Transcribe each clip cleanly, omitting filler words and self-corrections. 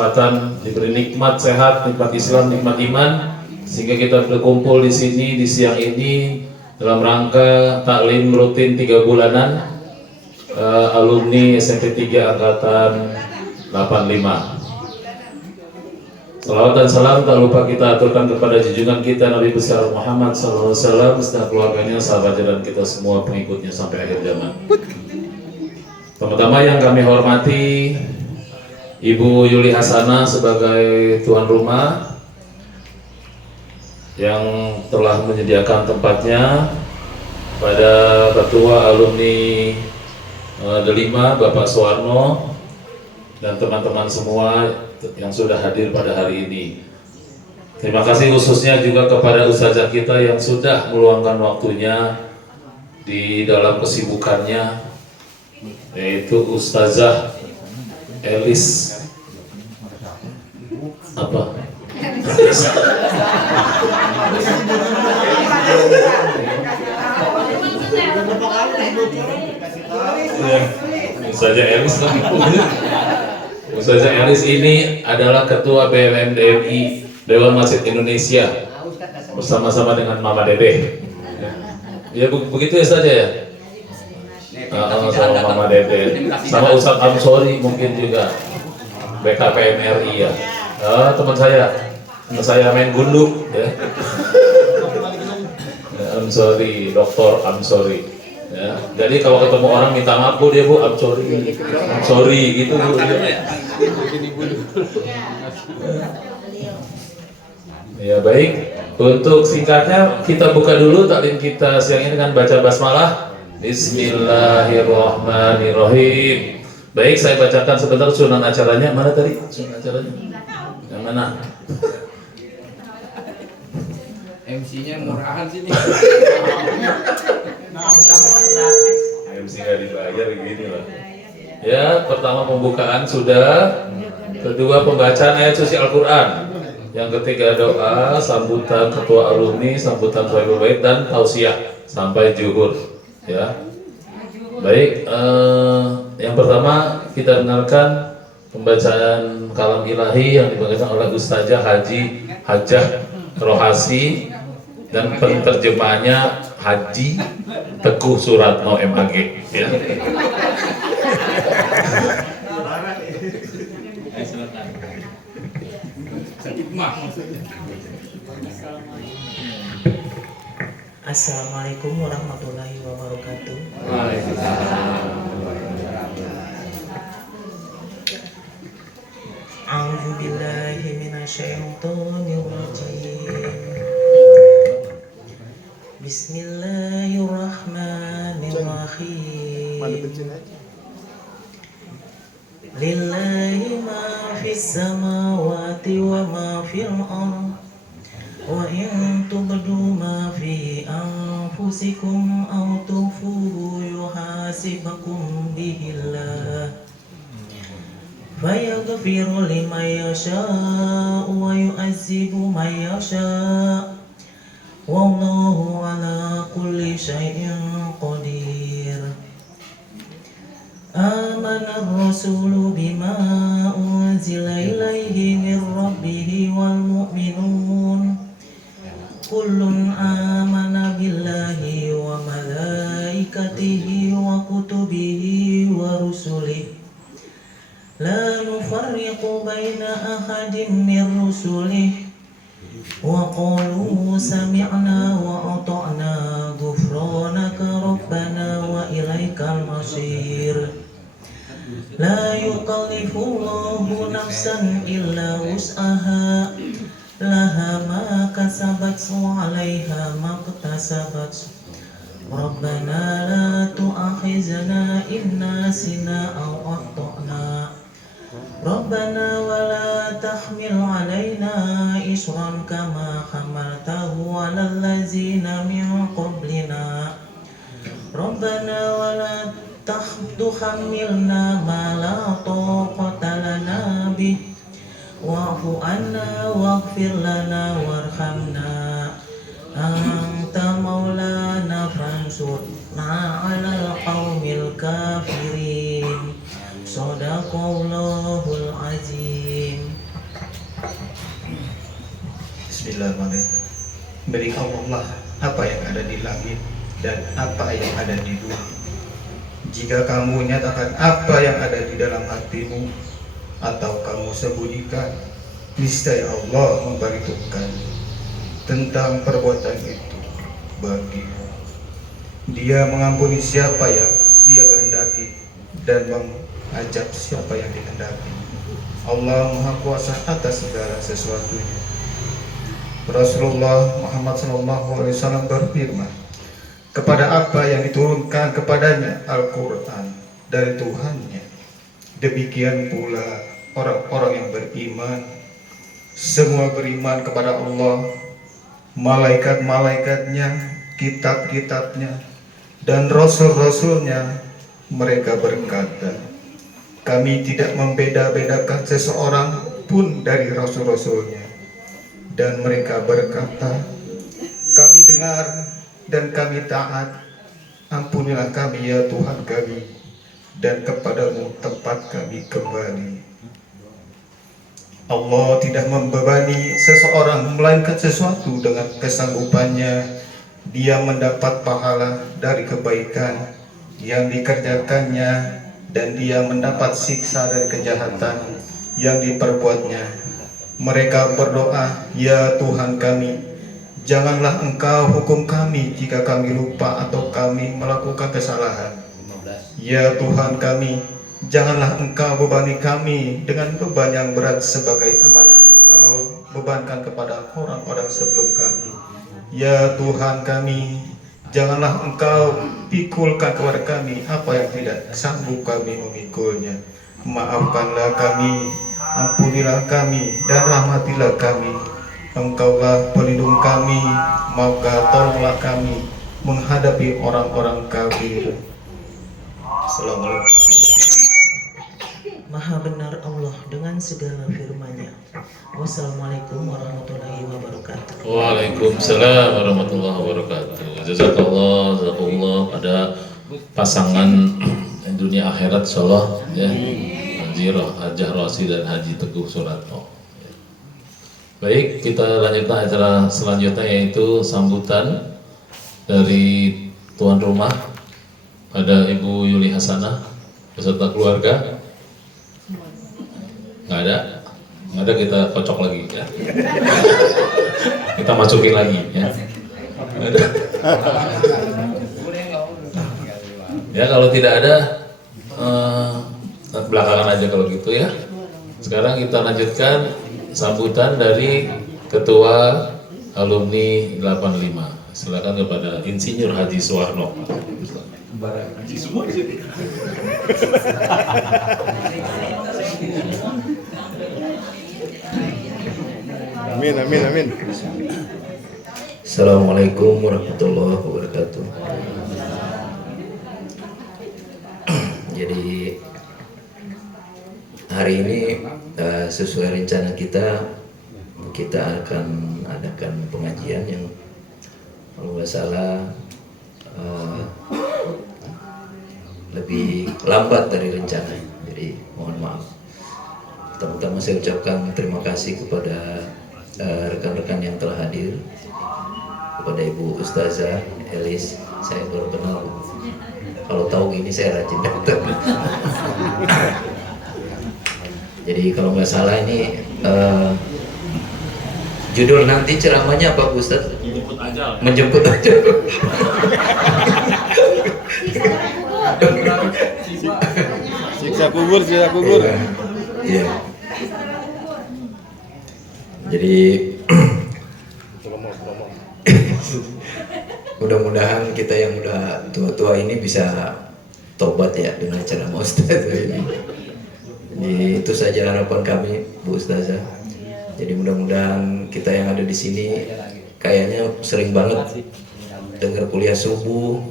kesempatan, diberi nikmat sehat, nikmat Islam, nikmat iman, sehingga kita berkumpul di sini di siang ini dalam rangka taklim rutin 3 bulanan alumni SMP 3 angkatan 85. Salawat dan salam tak lupa kita aturkan kepada junjungan kita Nabi besar Muhammad SAW beserta keluarganya, sahabatnya, dan kita semua pengikutnya sampai akhir zaman. Pertama yang kami hormati Ibu Yuli Hasanah sebagai tuan rumah yang telah menyediakan tempatnya, pada Ketua Alumni Delima Bapak Suwarno, dan teman-teman semua yang sudah hadir pada hari ini. Terima kasih khususnya juga kepada ustazah kita yang sudah meluangkan waktunya di dalam kesibukannya, yaitu Ustazah Elis apa? Ustazah Elis lah. Ustazah Elis ini adalah Ketua BMMDMI Dewan Masjid Indonesia bersama-sama dengan Mama Dede. Ya begitu ya saja ya. Sama Mama Dede, sama Ustadz Amsori mungkin juga BKPMRI ya. Teman saya main gunduk ya. Amsori, Doktor Amsori. Ya, jadi kalau ketemu orang minta maaf Bu, dia Bu, I'm sorry gitu Bu. Ya baik, untuk singkatnya kita buka dulu taklim kita siang ini dengan baca basmalah. Bismillahirrahmanirrahim. Baik, saya bacakan sebentar sunan acaranya. Mana tadi sunan acaranya? Yang mana? MC-nya murahan sini. MC nggak dibayar gini lah. Ya, pertama pembukaan sudah, kedua pembacaan ayat suci Al-Quran, yang ketiga doa, sambutan ketua alumni, sambutan Sohibul Bait, dan tausiah sampai zuhur. Ya, baik. Yang pertama kita dengarkan pembacaan kalam ilahi yang dibacakan oleh Ustazah Haji Hajah Rohasi dan penterjemahnya Haji Teguh Suratno MAG ya. Assalamualaikum warahmatullahi wabarakatuh. A'udzu billahi minasyaitonir rajim. Bismillahirrahmanirrahim. Lillahi ma fis samawati wa ma fil ardh wa in tubdu ma fi anfusikum aw tukhfuhu yuhasibukum bihillah fayaghfiru liman yasha'u wa yu'azzibu man yasha'u wallahu ala kulli syai'in qadir. Amana ar-rasulu bima unzila ilaihi min rabbih wal mu'minun kullun amana billahi wa malaikatihi wa kutubihi wa rusulihi la nufarriqu baina ahadin min rusulihi wa qalu sami'na wa ata'na ghufranaka rabbana wa ilaikal masir. La yukallifullahu nafsan illa wus'aha laha ma kasabat wa 'alaiha ma iktasabat. Rabbana la tu'akhizna in nasina aw akhtana. Rabbana wa la tahmil 'alaina isran kama hamaltahu 'alal ladzina min qablina. Rabbana wa la tuhammilna ma la taqata lana bih wa'fu 'anna waghfir lana warhamna anta maulana fansurna 'alal qaumil kafirin. Shadaqallahul azim. Bismillahirrahmanirrahim. Milik Allah lah apa yang ada di langit dan apa yang ada di bumi. Jika kamu nyatakan apa yang ada di dalam hatimu atau kamu sembunyikan, niscaya Allah memperhitungkan tentang perbuatan itu bagimu. Dia mengampuni siapa yang Dia kehendaki dan mengajab siapa yang dikehendaki. Allah Maha Kuasa atas segala sesuatunya. Rasulullah Muhammad SAW berfirman, kepada apa yang diturunkan kepadanya Al-Quran dari Tuhannya, demikian pula orang-orang yang beriman. Semua beriman kepada Allah, malaikat-malaikatnya, kitab-kitabnya, dan rasul-rasulnya. Mereka berkata, kami tidak membeda-bedakan seseorang pun dari rasul-rasulnya. Dan mereka berkata, kami dengar dan kami taat. Ampunilah kami ya Tuhan kami, dan kepadamu tempat kami kembali. Allah tidak membebani seseorang melainkan sesuatu dengan kesanggupannya. Dia mendapat pahala dari kebaikan yang dikerjakannya, dan dia mendapat siksa dari kejahatan yang diperbuatnya. Mereka berdoa, ya Tuhan kami, janganlah Engkau hukum kami jika kami lupa atau kami melakukan kesalahan. Ya Tuhan kami, janganlah Engkau bebani kami dengan beban yang berat sebagai amanah Engkau bebankan kepada orang-orang sebelum kami. Ya Tuhan kami, janganlah Engkau pikulkan kepada kami apa yang tidak sanggup kami memikulnya. Maafkanlah kami, ampunilah kami, dan rahmatilah kami. Engkaulah pelindung kami, maka tolonglah kami menghadapi orang-orang kafir. Assalamualaikum. Maha benar Allah dengan segala firman-Nya. Wassalamualaikum warahmatullahi wabarakatuh. Waalaikumsalam warahmatullahi wabarakatuh. Jazakallah, jazakallah. Ada pasangan dunia akhirat insyaallah ya. Haji Hajah Rosi dan Haji Teguh Suratno. Baik, kita lanjutkan acara selanjutnya yaitu sambutan dari tuan rumah. Ada Ibu Yuli Hasanah beserta keluarga. Nggak ada, kita kocok lagi ya. Kita masukin lagi ya. Nggak ada. Ya kalau tidak ada belakangan aja kalau gitu ya. Sekarang kita lanjutkan sambutan dari Ketua Alumni 85. Silakan kepada Insinyur Haji Suwarno. Haji semua di sini. Amin, amin, amin. Assalamualaikum warahmatullahi wabarakatuh. Jadi hari ini sesuai rencana kita akan adakan pengajian yang kalau nggak salah lebih lambat dari rencana. Jadi mohon maaf. Pertama-tama saya ucapkan terima kasih kepada rekan-rekan yang telah hadir, kepada Ibu Ustazah Elis. Saya baru kenal. Kalau tahu gini saya rajin datang. Jadi kalau nggak salah ini judul nanti ceramahnya apa Bu Ustaz? Menjemput ajal. Menjemput aja. Siksa kubur, siksa kubur. Iya. Jadi mudah-mudahan kita yang udah tua-tua ini bisa tobat ya dengan ceramah Ustaz ini. Jadi itu saja harapan kami Bu Ustazah. Jadi mudah-mudahan kita yang ada di sini kayaknya sering banget dengar kuliah subuh.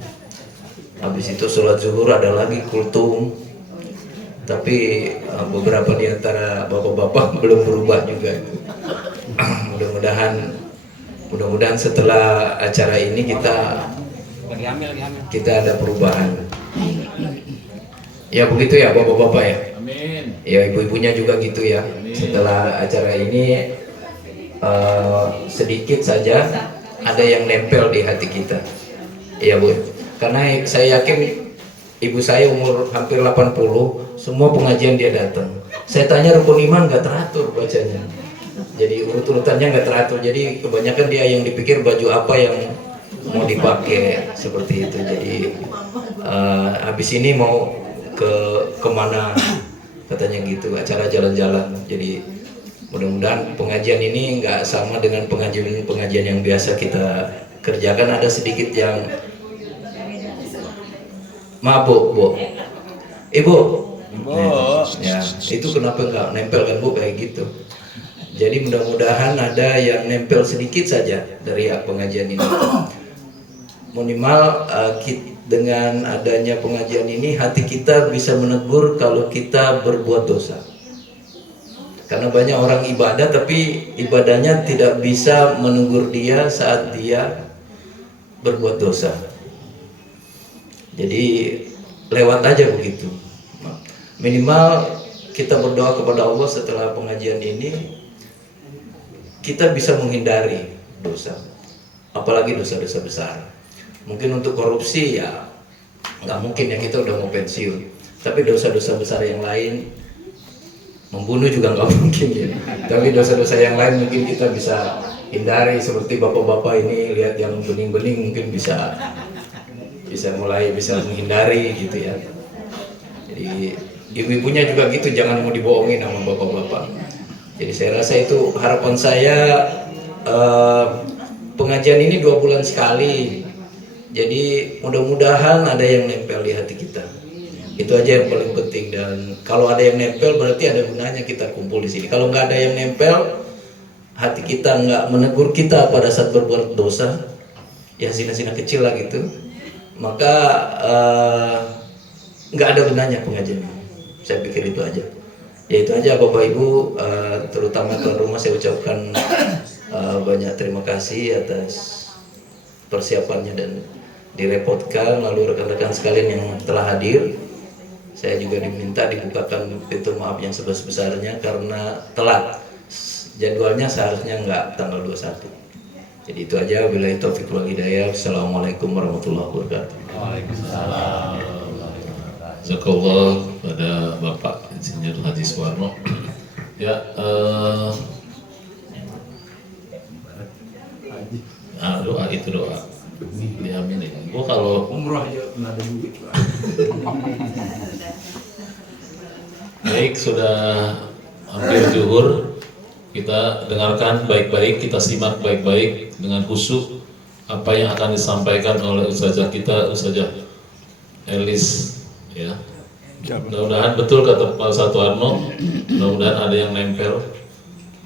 Habis itu sholat zuhur ada lagi kultum. Tapi beberapa di antara bapak-bapak belum berubah juga. Mudah-mudahan setelah acara ini kita ada perubahan. Ya begitu ya bapak-bapak ya. Amin. Ya ibu-ibunya juga gitu ya. Setelah acara ini sedikit saja ada yang nempel di hati kita. Iya Bu, karena saya yakin ibu saya umur hampir 80, semua pengajian dia datang. Saya tanya rukun iman nggak teratur bacanya, jadi urut-urutannya nggak teratur, jadi kebanyakan dia yang dipikir baju apa yang mau dipakai seperti itu. Jadi habis ini mau kemana katanya gitu, acara jalan-jalan. Jadi mudah-mudahan pengajian ini nggak sama dengan pengajian yang biasa kita kerjakan. Ada sedikit yang mabuk Bu, Ibu. Ya, itu kenapa nggak nempel kan Bu kayak gitu. Jadi mudah-mudahan ada yang nempel sedikit saja dari pengajian ini. Minimal dengan adanya pengajian ini hati kita bisa menegur kalau kita berbuat dosa. Karena banyak orang ibadah tapi ibadahnya tidak bisa menegur dia saat dia berbuat dosa. Jadi lewat aja begitu. Minimal kita berdoa kepada Allah setelah pengajian ini, kita bisa menghindari dosa, apalagi dosa-dosa besar. Mungkin untuk korupsi ya nggak mungkin ya, kita udah mau pensiun. Tapi dosa-dosa besar yang lain, membunuh juga nggak mungkin ya. Tapi dosa-dosa yang lain mungkin kita bisa hindari. Seperti bapak-bapak ini lihat yang bening-bening mungkin bisa mulai menghindari gitu ya. Jadi ibu-ibunya juga gitu, jangan mau dibohongin sama bapak-bapak. Jadi saya rasa itu harapan saya. Pengajian ini 2 bulan sekali. Jadi mudah-mudahan ada yang nempel di hati kita. Itu aja yang paling penting. Dan kalau ada yang nempel berarti ada gunanya kita kumpul di sini. Kalau nggak ada yang nempel, hati kita nggak menegur kita pada saat berbuat dosa, ya zina-zina kecil lah gitu, maka nggak ada gunanya pengajian. Saya pikir itu aja. Ya itu aja Bapak Ibu, terutama tuan rumah saya ucapkan banyak terima kasih atas persiapannya dan direpotkan. Lalu rekan-rekan sekalian yang telah hadir, saya juga diminta dibukakan pintu maaf yang sebesar-besarnya karena telat. Jadwalnya seharusnya nggak tanggal 21. Jadi itu aja. Wabillahi taufiq wal hidayah. Assalamualaikum warahmatullahi wabarakatuh. Waalaikumsalam. Jazakallah pada Bapak Insinyur Haji Suwarno. Ya, doa itu doa diaminin. Gua kalau Umroh aja nggak ada duit. baik, sudah hampir zuhur. Kita dengarkan baik-baik, kita simak baik-baik dengan khusyuk apa yang akan disampaikan oleh ustazah kita, Ustazah Elis ya. Mudah-mudahan betul kata Pak Satwarno, mudah-mudahan ada yang nempel,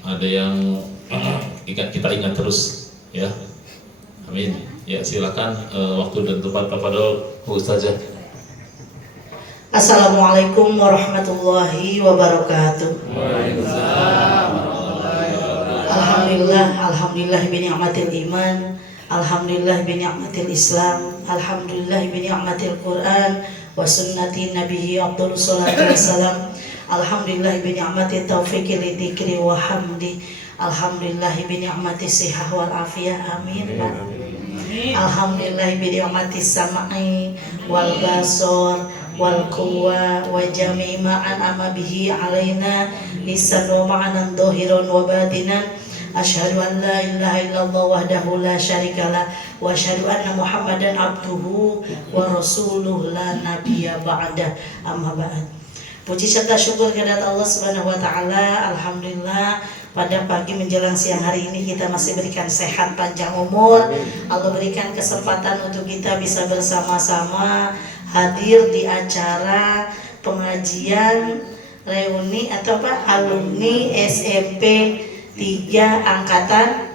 ada yang kita ingat terus ya. Amin. Ya silakan, waktu dan tempat tafadhol Bu Ustazah. Assalamualaikum warahmatullahi wabarakatuh. Alhamdulillah bi ni'matil iman, alhamdulillah bi ni'matil Islam, alhamdulillah bi ni'matil Quran wa sunnati nabiyyi afdhalus salatu wassalam, alhamdulillah bi ni'matit taufiqi li dzikri wa hamdi, alhamdulillah bi ni'matis sihah wal afiyah. Amin. Alhamdulillah bi ni'matis sam'i wal basar wal quwwa wa jami' ma an'ama bihi alaina lisan wa ma'anan dhahiran wa batinan. Asyhadu an la ilaha illallah wahdahu la syarikalah wa asyhadu anna Muhammadan abduhu wa rasuluh la nabiyya ba'da. Amma ba'd. Puji serta syukur kehadirat Allah Subhanahu wa taala. Alhamdulillah pada pagi menjelang siang hari ini kita masih berikan sehat panjang umur. Allah berikan kesempatan untuk kita bisa bersama-sama hadir di acara pengajian reuni atau alumni SMP 3 angkatan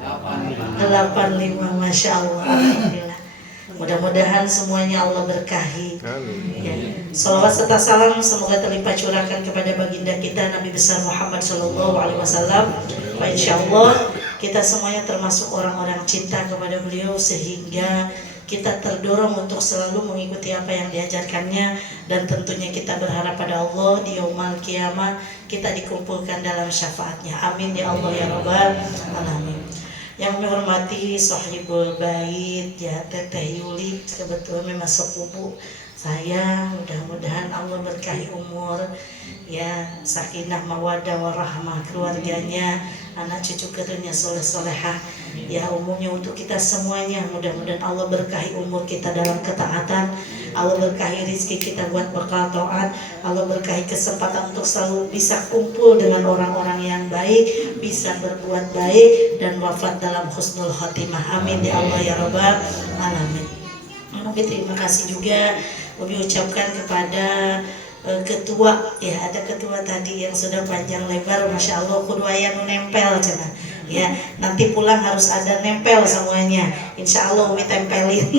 85. Masya Allah. Alhamdulillah. Mudah-mudahan semuanya Allah berkahi. Ya. Salawat serta salam semoga terlimpah curahkan kepada baginda kita Nabi besar Muhammad SAW. Insya Allah kita semuanya termasuk orang-orang cinta kepada beliau sehingga kita terdorong untuk selalu mengikuti apa yang diajarkannya, dan tentunya kita berharap pada Allah di yaumul kiamah kita dikumpulkan dalam syafaatnya. Amin ya Allah ya Rabbal alamin. Yang menghormati sahibul bait ya Teteh Yuli, kebetulan memang sepupu saya, mudah-mudahan Allah berkahi umur ya, sakinah mawaddah warahmah keluarganya, anak cucu keturunannya soleh solehah ya, umumnya untuk kita semuanya. Mudah-mudahan Allah berkahi umur kita dalam ketaatan, Allah berkahi rezeki kita buat bekal taat, Allah berkahi kesempatan untuk selalu bisa kumpul dengan orang-orang yang baik, bisa berbuat baik dan wafat dalam husnul khotimah. Amin ya Allah ya Rabbal alamin. Terima kasih juga kami ucapkan kepada ketua ya, ada ketua tadi yang sudah panjang lebar, masya Allah, kuduaya nempel cina ya, nanti pulang harus ada nempel semuanya, insya Allah Umi tempelin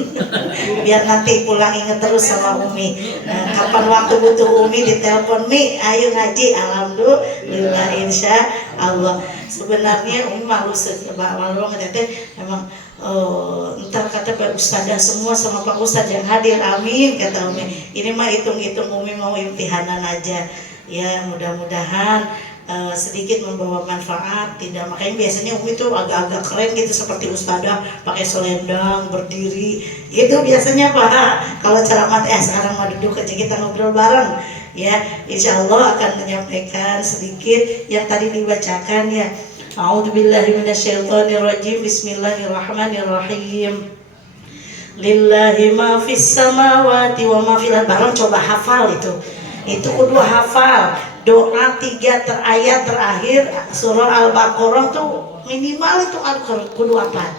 biar nanti pulang inget terus sama Umi. Kapan waktu butuh Umi ditelepon, Mi ayo ngaji, alhamdulillah insya Allah. Sebenarnya Umi malu banget memang. Ntar kata Pak Ustadzah semua sama Pak Ustadz yang hadir, amin kata Umi. Ini mah hitung-hitung Umi mau imtihanan aja ya, mudah-mudahan sedikit membawa manfaat. Tidak, makanya biasanya Umi tuh agak-agak keren gitu seperti Ustadzah, pakai selendang berdiri itu biasanya Pak kalau ceramah. Sekarang mau duduk aja kita ngobrol bareng ya, insya Allah akan menyampaikan sedikit yang tadi dibacakan ya. A'udzubillahi minasyaitonirrajim. Bismillahirrahmanirrahim. Lillahi ma fis samawati wa ma fil ardi. Barang coba hafal itu. Itu kudu hafal. Doa 3 ayat terakhir surah Al-Baqarah tuh minimal itu kudu hafal.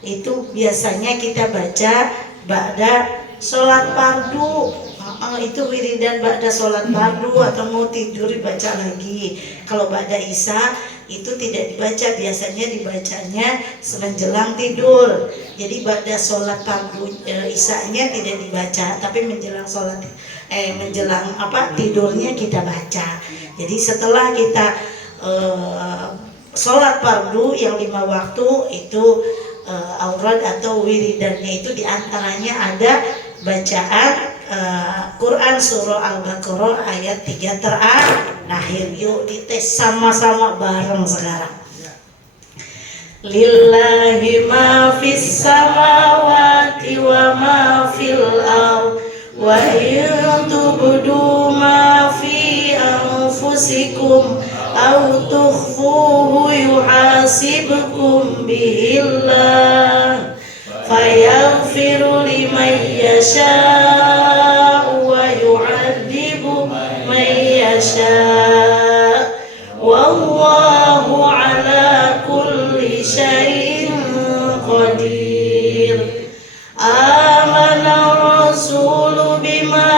Itu biasanya kita baca ba'da sholat fardu. Itu wiridan ba'da sholat fardu, atau mau tidur dibaca lagi. Kalau ba'da isya itu tidak dibaca, biasanya dibacanya menjelang tidur. Jadi ba'da sholat fardu isyanya tidak dibaca, tapi menjelang sholat menjelang tidurnya kita baca. Jadi setelah kita sholat fardu yang 5 waktu itu aurad atau wiridannya itu diantaranya ada bacaan Quran surah Al-Baqarah ayat 3 terakhir. Yuk dites sama-sama bareng sekarang. Lillahi ma fis samawati wa ma fil ardh wa in tubdu ma fi anfusikum aw tukhfuhu yuhasibkum bihillah fayaghfiru liman yasha' wa yu'adzibu man yasha' wallahu ala kulli syai'in qadir. Amana rasulu bima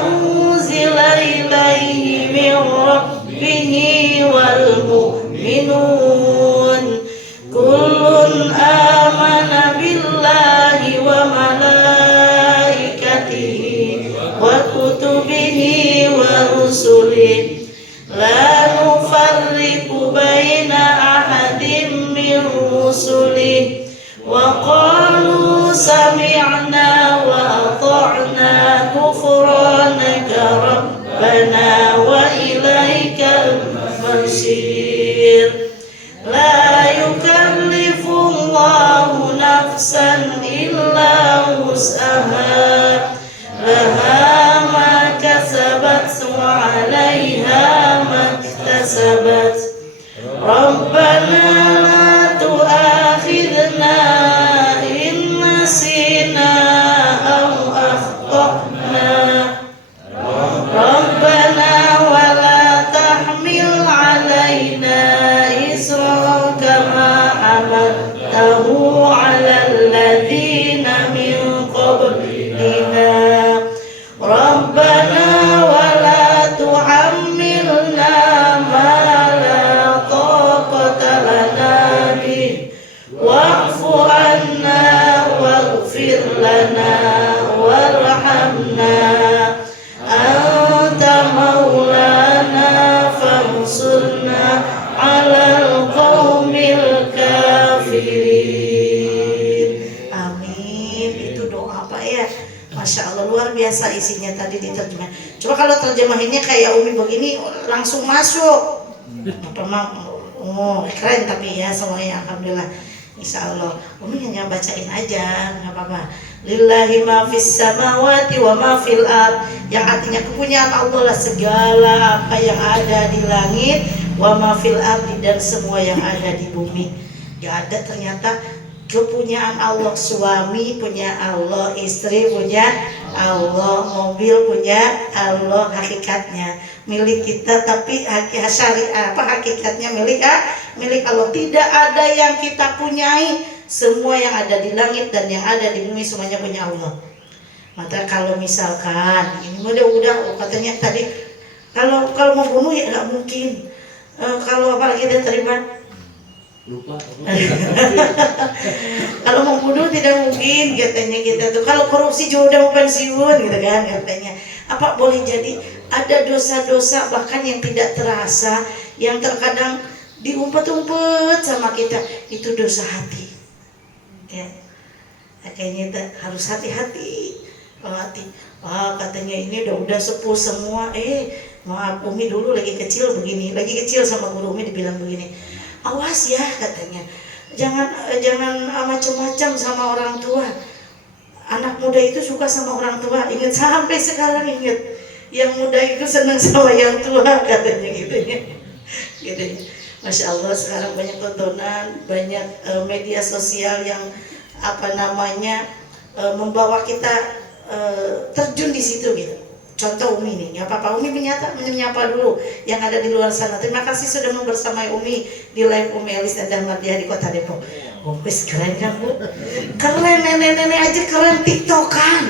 unzila ilaihi min rabbihi wal mu'minun kullun amana billahi wa malaikatihi wa kutubihi wa rusulihi la nufarriqu baina ahadin min rusulihi wa qalu sami'na wa ata'na ghufranaka rabbana wa ilaikal masir. La yukallifullahu nafsan illa wus'aha laha ma kasabat wa 'alaiha ma iktasabat. Rabbana la tu'akhidna in nasina aw akhtana. Rabbana wa la tahmil 'alaina isran kama hamaltahu 'alal ladzina min qablina. Rabbana wa la tuhammilna ma la taqata lana luar biasa isinya tadi diterjemah. Coba kalau terjemahinnya kayak Umi begini langsung masuk. Keren tapi ya semuanya alhamdulillah. Insya Allah Umi hanya bacain aja, nggak apa-apa. Lillahi ma fis samawati wa ma fil ard, yang artinya kepunyaan Allah lah segala apa yang ada di langit, wa ma fil ardi, dan semua yang ada di bumi. Gak ada ternyata kepunyaan Allah, suami punya Allah, istri punya Allah, mobil punya Allah, hakikatnya milik kita, tapi hakikatnya milik Allah. Tidak ada yang kita punyai, semua yang ada di langit dan yang ada di bumi semuanya punya Allah. Maka kalau misalkan ini udah katanya tadi kalau mau bunuh ya nggak mungkin, kalau apalagi dia terima Lupa. kalau mau bunuh tidak mungkin katanya kita tuh. Kalau korupsi juga udah mau pensiun gitu kan katanya. Apa boleh jadi ada dosa-dosa bahkan yang tidak terasa, yang terkadang diumpet-umpet sama kita, itu dosa hati. Ya, kayaknya kita harus hati-hati. Katanya ini udah sepuh semua. Maaf Umi dulu lagi kecil begini, lagi kecil sama guru Umi dibilang begini. Awas ya katanya, jangan macam-macam sama orang tua. Anak muda itu suka sama orang tua. Ingat sampai sekarang ingat, yang muda itu senang sama yang tua katanya gitu ya. Masya Allah sekarang banyak tontonan, banyak media sosial yang membawa kita terjun di situ gitu. Contoh Umi nih, nggak apa-apa Umi menyapa dulu yang ada di luar sana. Terima kasih sudah membersamai Umi di live Umi Elis dan Mardia di Kota Depok. Wes keren kan Bu? Keren, nenek-nenek aja keren tiktokan.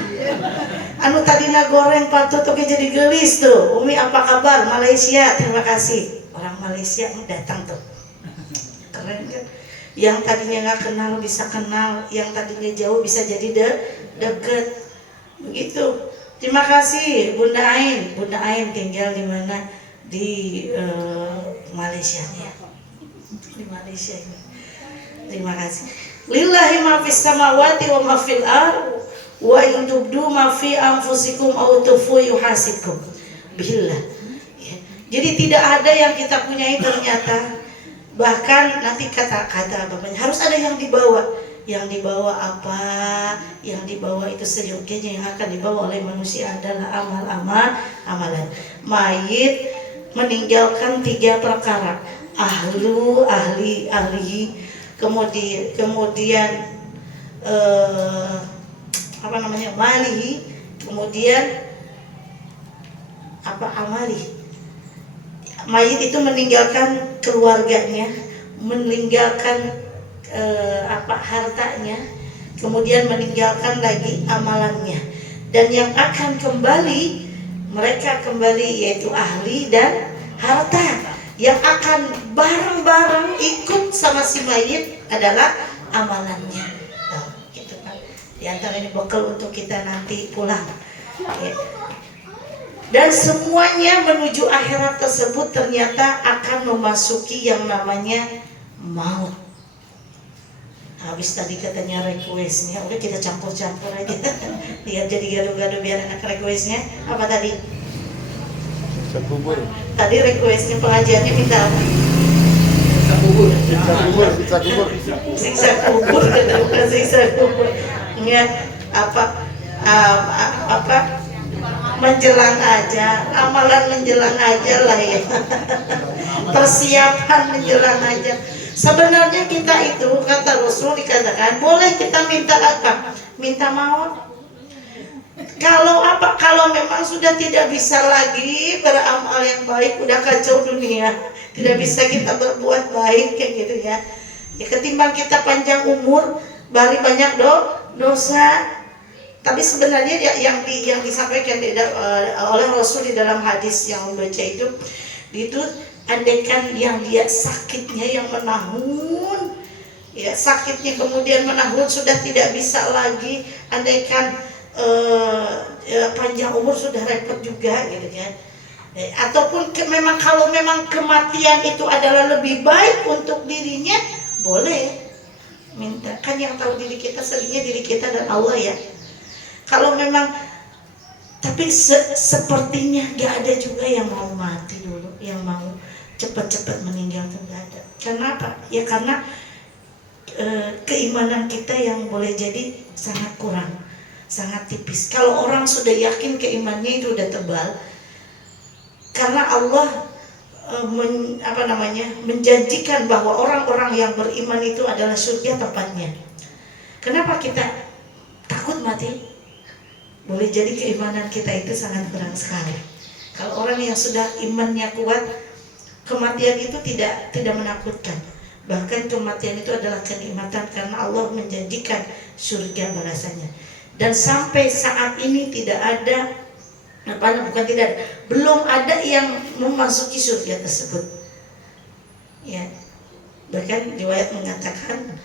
Anu tadi goreng patut oke jadi gelis tuh. Umi apa kabar Malaysia? Terima kasih orang Malaysia datang tuh. Keren kan? Yang tadinya nggak kenal bisa kenal, yang tadinya jauh bisa jadi deket. Begitu. Terima kasih Bunda Ain. Bunda Ain tinggal di mana? Di Malaysia ya. Di Malaysia ini. Terima kasih. Lillahi ma fis samawati wa ma fil ard wa in tubdu ma fi anfusikum aw tukhfu yuhasibkum billah. Ya. Jadi tidak ada yang kita punyai ternyata. Bahkan nanti kata-kata bapaknya harus ada yang dibawa. Yang dibawa apa? Yang dibawa itu seyogianya, yang akan dibawa oleh manusia adalah amalan. Mayit meninggalkan 3 perkara. Ahli, kemudian malihi, kemudian amali. Mayit itu meninggalkan keluarganya, meninggalkan hartanya, kemudian meninggalkan lagi amalannya, dan yang akan mereka kembali yaitu ahli dan harta. Yang akan bareng-bareng ikut sama si mayit adalah amalannya. Gitu kan. Di antara ini bekal untuk kita nanti pulang. Ya. Dan semuanya menuju akhirat tersebut ternyata akan memasuki yang namanya maut. Habis tadi katanya requestnya, udah kita campur-campur aja. Lihat jadi gaduh-gaduh biar enak requestnya. Apa tadi? Siksa kubur. Tadi requestnya pengajiannya minta apa? Siksa kubur. Siksa kubur, bukan siksa kubur. Ingat menjelang aja, amalan menjelang aja lah ya. Persiapan menjelang aja. Sebenarnya kita itu kata Rasul dikatakan boleh kita minta apa? Minta maut. Kalau memang sudah tidak bisa lagi beramal yang baik, udah kacau dunia, tidak bisa kita berbuat baik kayak gitu ya. Ya ketimbang kita panjang umur, bari banyak dosa. Tapi sebenarnya yang disampaikan oleh Rasul di dalam hadis yang membaca itu andaikan yang dia sakitnya yang menahun, ya sakitnya kemudian menahun sudah tidak bisa lagi, andaikan panjang umur sudah repot juga gitu kan. Ataupun kalau memang kematian itu adalah lebih baik untuk dirinya, boleh minta. Kan yang tahu diri kita selingnya diri kita dan Allah ya. Kalau memang Tapi sepertinya gak ada juga yang mau mati dulu, yang mau cepat-cepat meninggal tuh gak ada. Kenapa? Ya karena keimanan kita yang boleh jadi sangat kurang, sangat tipis. Kalau orang sudah yakin keimanannya itu udah tebal, karena Allah menjanjikan bahwa orang-orang yang beriman itu adalah surga tempatnya. Kenapa kita takut mati? Boleh jadi keimanan kita itu sangat kurang sekali. Kalau orang yang sudah imannya kuat, kematian itu tidak menakutkan. Bahkan kematian itu adalah kenikmatan karena Allah menjanjikan surga balasannya. Dan sampai saat ini tidak ada, belum ada yang memasuki surga tersebut. Ya, bahkan riwayat mengatakan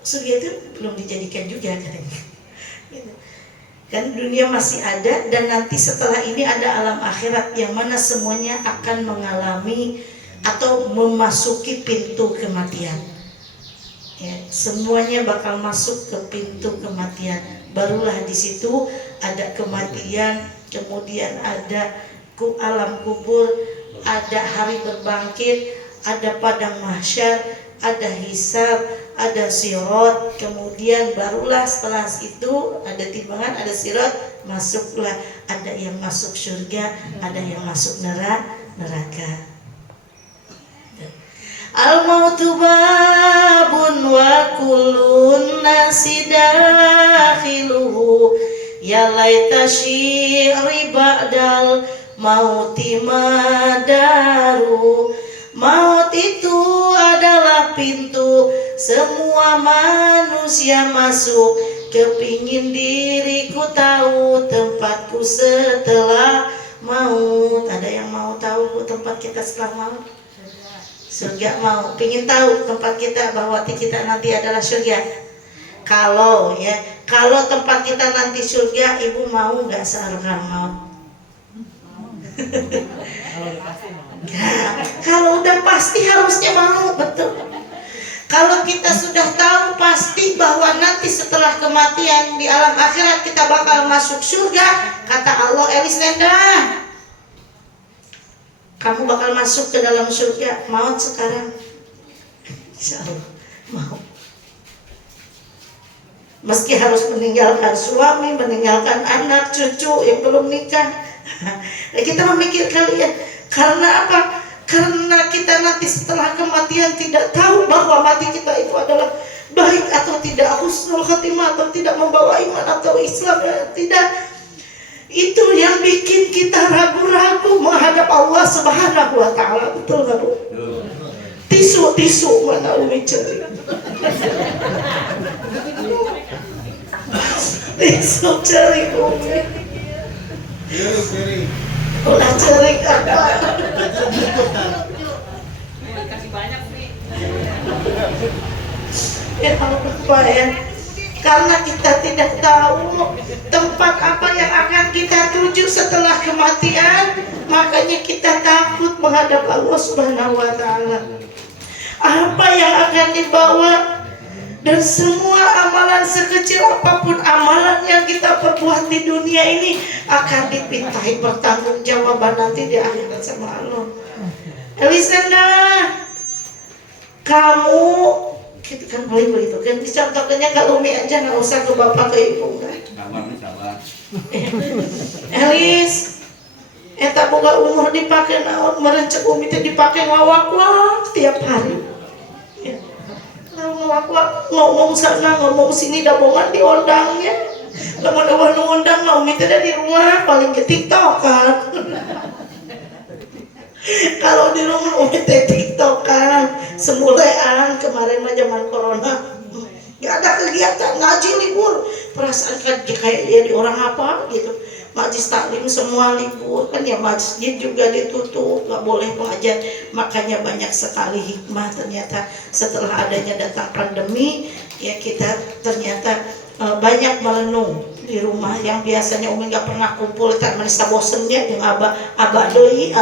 surga itu belum dijadikan juga katanya. Gitu. Kan dunia masih ada, dan nanti setelah ini ada alam akhirat yang mana semuanya akan mengalami atau memasuki pintu kematian. Ya, semuanya bakal masuk ke pintu kematian. Barulah di situ ada kematian, kemudian ada alam kubur, ada hari berbangkit, ada padang mahsyar, ada hisab, ada sirat, kemudian barulah setelah itu ada timbangan, ada sirat, masuklah, ada yang masuk surga, ada yang masuk neraka. Al-mautu babun wa kullun nasi dakhiluhu, ya laita syi'ri ba'dal mauti madaru. Maut itu adalah pintu semua manusia masuk. Kepingin diriku tahu tempatku setelah maut. Ada yang mau tahu tempat kita setelah maut? Surga mau. Pingin tahu tempat kita, bahwa kita nanti adalah surga? Kalau tempat kita nanti surga, ibu mau nggak searkam maut? Kalau udah pasti harusnya mau, betul. Kalau kita sudah tahu pasti bahwa nanti setelah kematian di alam akhirat kita bakal masuk surga, kata Allah, Elis Nenda, kamu bakal masuk ke dalam surga. Maut sekarang? Insya Allah mau. Meski harus meninggalkan suami, meninggalkan anak, cucu yang belum nikah. Kita memikir kali ya. Karena apa? Karena kita nanti setelah kematian tidak tahu bahwa mati kita itu adalah baik atau tidak, husnul khatimah atau tidak, membawa iman atau Islam tidak. Itu yang bikin kita ragu-ragu menghadap Allah Subhanahu wa ta'ala. Betul nggak Bu? Tisu mana Umi cari? Tisu cari Umi. Udah cari apa? Kasih banyak nih. Ya apa ya? Karena kita tidak tahu tempat apa yang akan kita tuju setelah kematian, makanya kita takut menghadap Allah Subhanahu wa ta'ala. Apa yang akan dibawa, dan semua amalan sekecil apapun amalan yang kita perbuat di dunia ini akan dipintai pertanggungjawaban nanti di akhirat sama Allah. Elisenda, kamu gitu kan, boleh begitu kan? Dicontohkannya ke Umi aja, nggak usah ke bapak ke ibu kan? Elis, eta boga umur dipakai naon, merencek Umi teh dipakai ngawak-wak tiap hari. Ya. Ngawak-wak, ngomong sana ngomong sini, dabongan diondangnya. Lama-lama ngundang Umi teh di rumah paling ke TikTok kan. Kalau di rumah Umi teh TikTokan, semulean kemarin mah zaman corona, nggak ada kegiatan, ngaji libur, perasaan kan kayak jadi orang apa gitu. Majlis taklim semua libur kan ya, masjid juga ditutup, nggak boleh belajar. Makanya banyak sekali hikmah ternyata setelah adanya datang pandemi, ya kita ternyata banyak merenung di rumah yang biasanya Umi nggak pernah kumpul, tak merasa bosennya dengan abah doi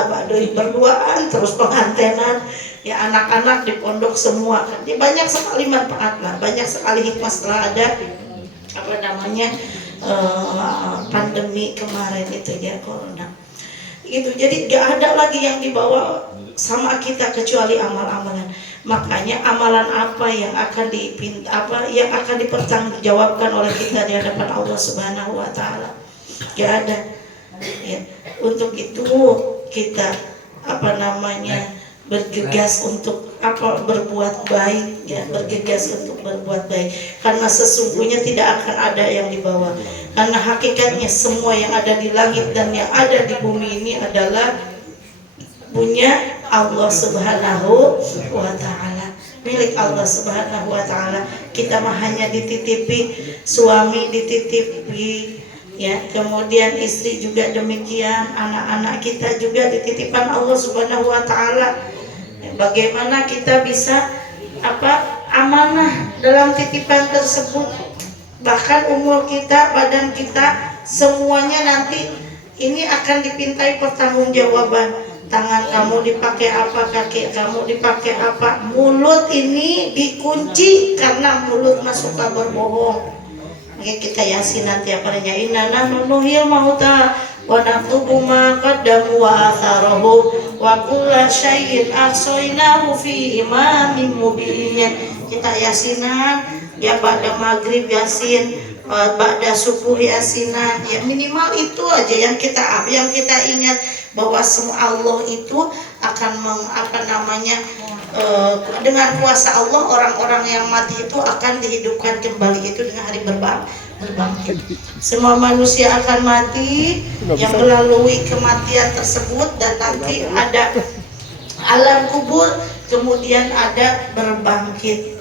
berduaan terus pengantenan, ya anak-anak di pondok semua kan, ya banyak sekali manfaat lah, banyak sekali hikmah setelah ada pandemi kemarin itu ya, corona itu. Jadi gak ada lagi yang dibawa sama kita kecuali amal-amalan. Makanya amalan apa yang akan yang akan dipertanggungjawabkan oleh kita di hadapan Allah Subhanahu wa taala? Gak ada. Ya. Untuk itu kita bergegas untuk berbuat baik, ya, bergegas untuk berbuat baik, karena sesungguhnya tidak akan ada yang dibawa, karena hakikatnya semua yang ada di langit dan yang ada di bumi ini adalah punya Allah Subhanahu wa taala, milik Allah Subhanahu wa taala. Kita mah hanya dititipi, suami dititipi, ya, kemudian istri juga demikian, anak-anak kita juga dititipan Allah Subhanahu wa taala. Bagaimana kita bisa amanah dalam titipan tersebut? Bahkan umur kita, badan kita, semuanya nanti ini akan dipintai pertanggungjawaban. Tangan kamu dipakai apa, kaki kamu dipakai apa, mulut ini dikunci karena mulut masuk berbohong. Makanya kita yasin nanti apanya, inna nahnu nuhyil mauta wa naktubu ma qaddamu wa atharahu wa kulla syai'in ahsaynahu fi imamin mubin. Kita yasinan ya, pada maghrib yasin, pada subuh yasinan, ya minimal itu aja yang kita ingat, bahwa semua Allah itu akan dengan kuasa Allah orang-orang yang mati itu akan dihidupkan kembali itu dengan hari berbangkit. Semua manusia akan mati yang melalui kematian tersebut, dan nanti ada alam kubur, kemudian ada berbangkit.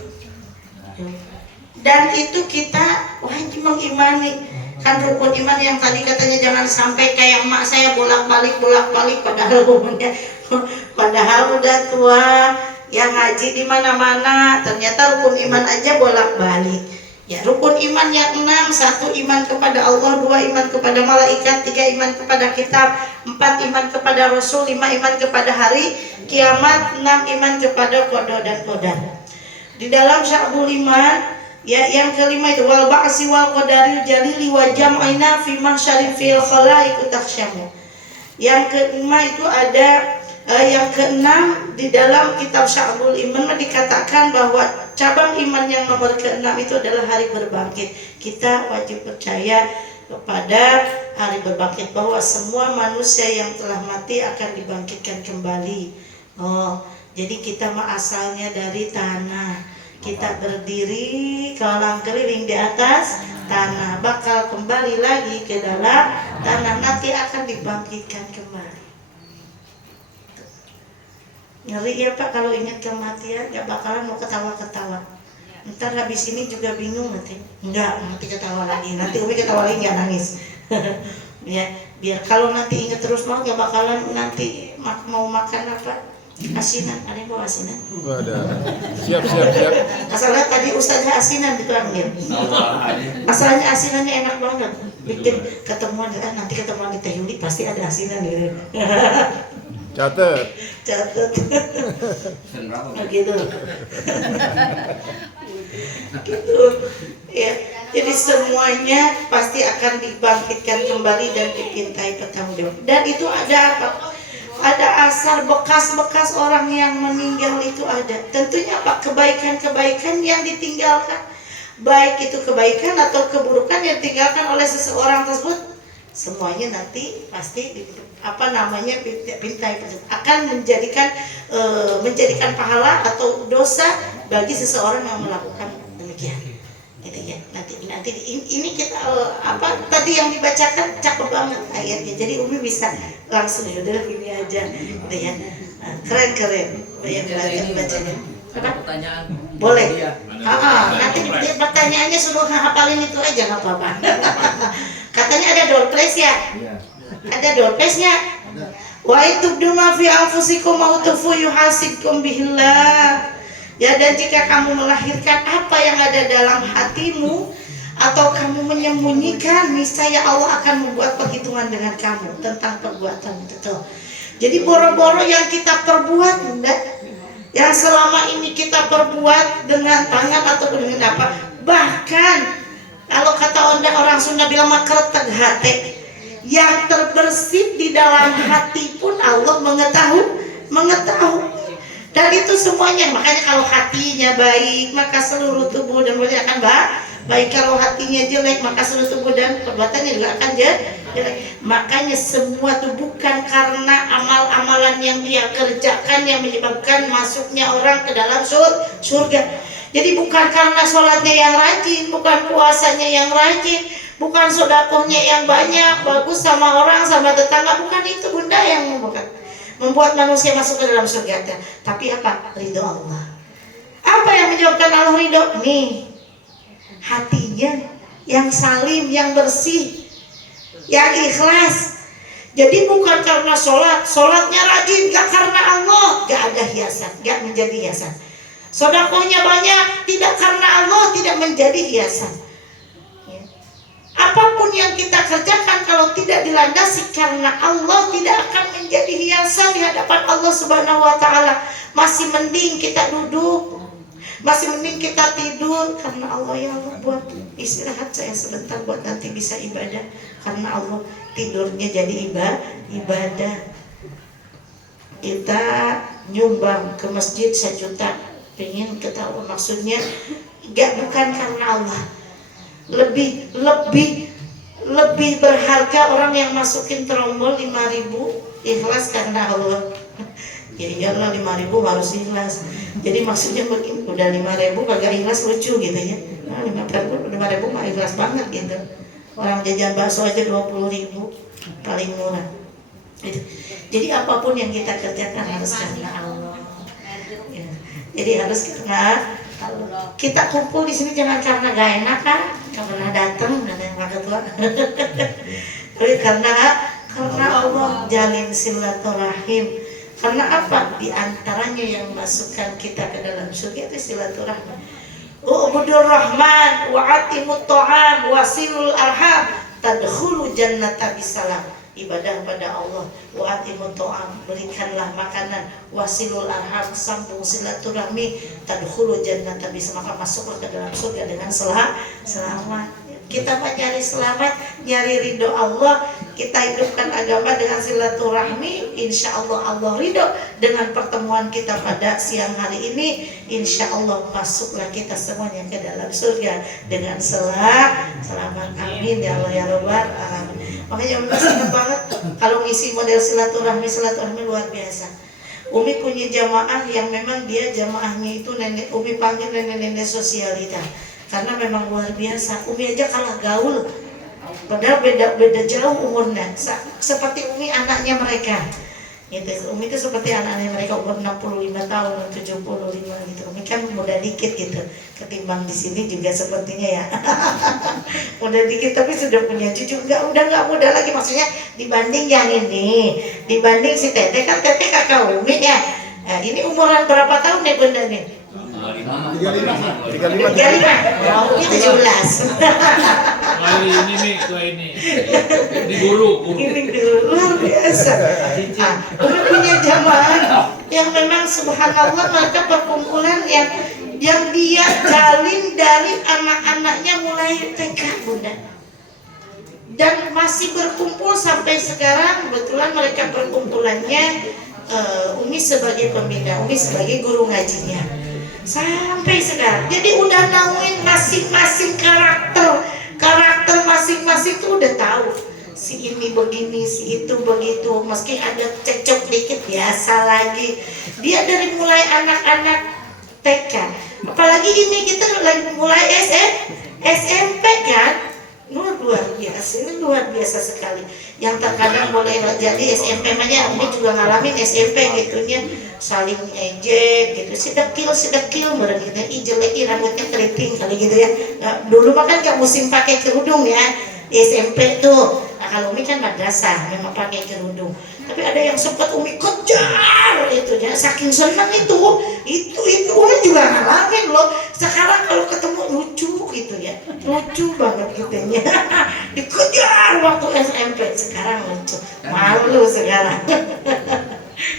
Dan itu kita wajib mengimani. Kan rukun iman yang tadi katanya jangan sampai kayak emak saya bolak-balik, padahal udah tua, yang ngaji di mana-mana, ternyata rukun iman aja bolak-balik. Ya, rukun iman yang 6, 1 iman kepada Allah, 2 iman kepada malaikat, 3 iman kepada kitab, 4 iman kepada Rasul, 5 iman kepada hari kiamat, 6 iman kepada qada dan qadar. Di dalam sya'bul iman, ya, yang kelima itu wal ba'si wal qadaril jalili wa jam'ina fi mahsyaril fil khalaiq takhsyamu. Yang kelima itu ada yang keenam di dalam kitab Sya'bul Iman dikatakan bahwa cabang iman yang nomor keenam itu adalah hari berbangkit. Kita wajib percaya kepada hari berbangkit, bahwa semua manusia yang telah mati akan dibangkitkan kembali. Jadi kita mah asalnya dari tanah. Kita berdiri kalang keliling di atas tanah, bakal kembali lagi ke dalam tanah, nanti akan dibangkitkan kembali. Ngeri ya Pak kalau ingat kematian, gak bakalan mau ketawa-ketawa. Ntar habis ini juga bingung nanti. Nanti ketawa lagi. Nanti Umi ketawa lagi gak nangis. Ya, biar kalau nanti ingat terus mah gak bakalan nanti mau makan apa? Asinan, ada yang bawa asinan? Ada. Siap. Asalnya tadi Ustaznya asinan dipanggil. Asalnya asinannya enak banget. Bikin ketemuan, nanti ketemuan di Teh Yuli pasti ada asinan gitu. Catat. Begitu. Gitu. Ya. Jadi semuanya pasti akan dibangkitkan kembali dan dipintai pertanggungjawab. Dan itu ada apa? Ada asar bekas-bekas orang yang meninggal itu ada. Tentunya Pak, kebaikan-kebaikan yang ditinggalkan, baik itu kebaikan atau keburukan yang ditinggalkan oleh seseorang tersebut, semuanya nanti pasti pintai akan menjadikan pahala atau dosa bagi seseorang yang melakukan demikian. Gitu ya. Nanti ini kita tadi yang dibacakan cakep banget ayatnya. Jadi Umi bisa langsung udah gini aja, gitu ya. Keren yang bacanya. Pertanyaan. Boleh. Nanti pertanyaannya suruh hafalin itu aja nggak apa-apa. Katanya ada door prize ya? Ada door prize-nya. Wa itubdu ma fi anfusikum wa tufu yuhasibkum bihillah. Ya, dan jika kamu melahirkan apa yang ada dalam hatimu atau kamu menyembunyikan, niscaya Allah akan membuat perhitungan dengan kamu tentang perbuatan itu. Jadi boro-boro yang kita perbuat, yang selama ini kita perbuat dengan tangan atau dengan apa, bahkan Kalau kata orang Sunda bilang makreteg hati, yang terbersih di dalam hati pun Allah mengetahui. Dan itu semuanya, makanya kalau hatinya baik maka seluruh tubuh dan badan akan baik. Kalau hatinya jelek maka seluruh tubuh dan perbuatannya juga akan jelek. Makanya semua itu bukan karena amal-amalan yang dia kerjakan yang menyebabkan masuknya orang ke dalam surga. Jadi bukan karena sholatnya yang rajin, bukan puasanya yang rajin, bukan sedekahnya yang banyak, bagus sama orang, sama tetangga, bukan itu bunda yang membuat manusia masuk ke dalam surga. Tapi apa? Ridho Allah. Apa yang menyebabkan Allah ridho? Nih, hatinya yang salim, yang bersih, yang ikhlas. Jadi bukan karena sholatnya rajin, gak karena Allah, gak ada hiasan, gak menjadi hiasan. Sedekahnya banyak, tidak karena Allah, tidak menjadi hiasan. Apapun yang kita kerjakan kalau tidak dilandasi karena Allah tidak akan menjadi hiasan di hadapan Allah Subhanahu wa taala. Masih mending kita duduk, masih mending kita tidur karena Allah. Ya Allah, buat istirahat saya sebentar buat nanti bisa ibadah. Karena Allah, tidurnya jadi ibadah. Kita nyumbang ke masjid 1 juta, pengen ketahui maksudnya, bukan karena Allah. Lebih berharga orang yang masukin trombol 5.000 ikhlas karena Allah. Ya iyalah 5.000 harus ikhlas. Jadi maksudnya begini, udah 5.000 kagak ikhlas lucu gitu ya. Nah, 5.000 mah ikhlas banget gitu. Orang jajan bakso aja 20.000 paling murah. Gitu. Jadi apapun yang kita kerjakan harus karena Allah. Ya. Jadi harus karena Allah. Kita kumpul di sini jangan karena gak enak kan, gak pernah datang, gak ada yang pakai tua. Tapi karena Allah jalin silaturahim. Karena apa? Di antaranya yang masukkan kita ke dalam surga itu silaturahim. U'budur rahman wa'atimut ta'am wasilul arham tadkhulu jannata bisalam. Ibadah pada Allah, wa'atimut ta'am, berikanlah makanan, wasilul arham, sambung silaturahmi, tadkhulu jannata bisalam, maka masuklah ke dalam surga dengan selamat. Kita mah nyari selamat, nyari ridho Allah. Kita hidupkan agama dengan silaturahmi, insya Allah Allah ridho. Dengan pertemuan kita pada siang hari ini, insya Allah masuklah kita semuanya ke dalam surga dengan selamat. Amin ya Allah ya Rabbal alamin. Makanya Umi senang banget kalau ngisi model silaturahmi luar biasa. Umi punya jamaah yang memang dia jamaahnya itu nenek, Umi panggil nenek-nenek sosialita. Karena memang luar biasa. Umi aja kalah gaul. Padahal beda jauh umurnya. Seperti Umi anaknya mereka. Gitu. Umi itu seperti anaknya mereka umur 65 tahun, 75 gitu. Umi kan muda dikit gitu. Ketimbang di sini juga sepertinya ya. Muda dikit tapi sudah punya cucu. Udah nggak muda lagi, maksudnya dibanding yang ini. Dibanding si Teteh, kan Teteh kakak Umi ya. Nah, ini umuran berapa tahun nih bunda nih? 35. Oh, ini 17. ini di guru. Ini luar biasa. Umi punya jamaah yang memang subhanallah mereka perkumpulan yang dia jalin dari anak-anaknya mulai TK bunda. Dan masih berkumpul sampai sekarang. Kebetulan mereka perkumpulannya Umi sebagai pembina, Umi sebagai guru ngajinya. Sampai sekarang. Jadi udah nauin masing-masing karakter masing-masing tuh udah tahu. Si ini begini, si itu begitu. Meski ada cecok dikit biasa lagi. Dia dari mulai anak-anak TK. Apalagi ini kita lagi mulai SMP kan. Luar biasa, ini luar biasa sekali. Yang terkadang boleh jadi SMP nya, Umi juga ngalamin SMP gitunya, saling ejek gitu, sedekil bareng gitu, jelek rambutnya keriting kali gitu ya. Nah, dulu mah kan gak musim pakai kerudung ya, di SMP tuh. Nah, kalau Umi kan madrasah memang pakai kerudung. Tapi ada yang sempat Umi kejar itu ya, saking senang itu Umi juga ngalamin loh. Sekarang kalau ketemu lucu gitu ya, lucu banget gitu ya. Dikejar waktu SMP, sekarang lucu, malu sekarang.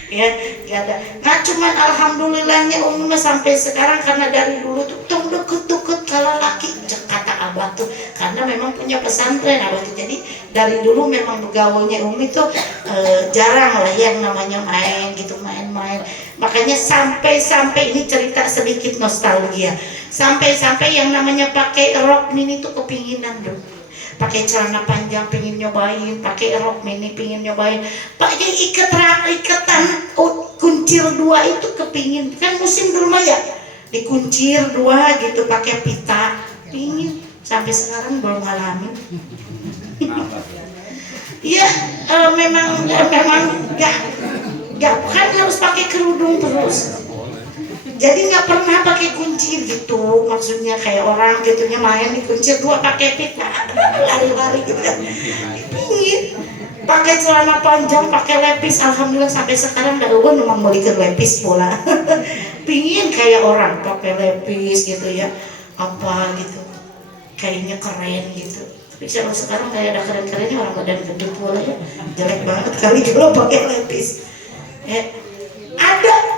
Ya, gak ada. Nah cuman alhamdulillahnya Umi sampai sekarang karena dari dulu tuh deket kalau laki kata abah tuh karena memang punya pesantren Abah tuh. Jadi dari dulu memang begaulnya Umi tuh jarang lah yang namanya main gitu, main-main. Makanya sampai ini cerita sedikit nostalgia. Sampai yang namanya pakai rok mini tuh kepinginan dulu. Pakai celana panjang pingin nyobain, pakai rok mini pingin nyobain, pakai ikatan kuncir dua itu kepingin. Kan musim dulu mah ya dikuncir dua gitu pakai pita, pingin. Sampai sekarang belum ngalamin. Iya, memang nggak kan harus pakai kerudung terus. Jadi nggak pernah pakai kunci gitu, maksudnya kayak orang gitunya main di kunci dua pakai pita, lari-lari gitu kan. Pingin pakai celana panjang, pakai lepis, alhamdulillah sampai sekarang dah gue memang belikan lepis pula. Pingin kayak orang pakai lepis gitu ya, apa gitu, kayaknya keren gitu. Tapi kalau sekarang kayak ada keren-kerennya orang badan gede pula ya, jelek banget kali kalau pakai lepis.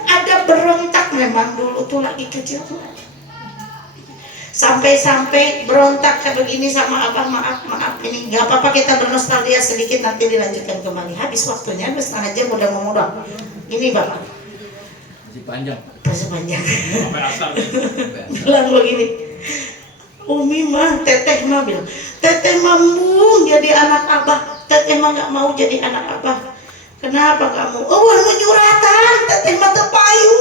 Ada berontak memang dulu tuh lagi kecil tuh. Sampai berontak kayak begini sama abah, maaf ini nggak apa-apa, kita bernostalgia sedikit, nanti dilanjutkan kembali. Habis waktunya, setengah jam udah mau modal. Ini bapak Masih panjang. masih panjang. Sampai asar. Bilang begini, Umi mah, teteh mah bilang, teteh mah mau jadi anak abah, teteh mah nggak mau jadi anak abah. Kenapa kamu? Oh, mau nyuratan, teteh mah terpayu.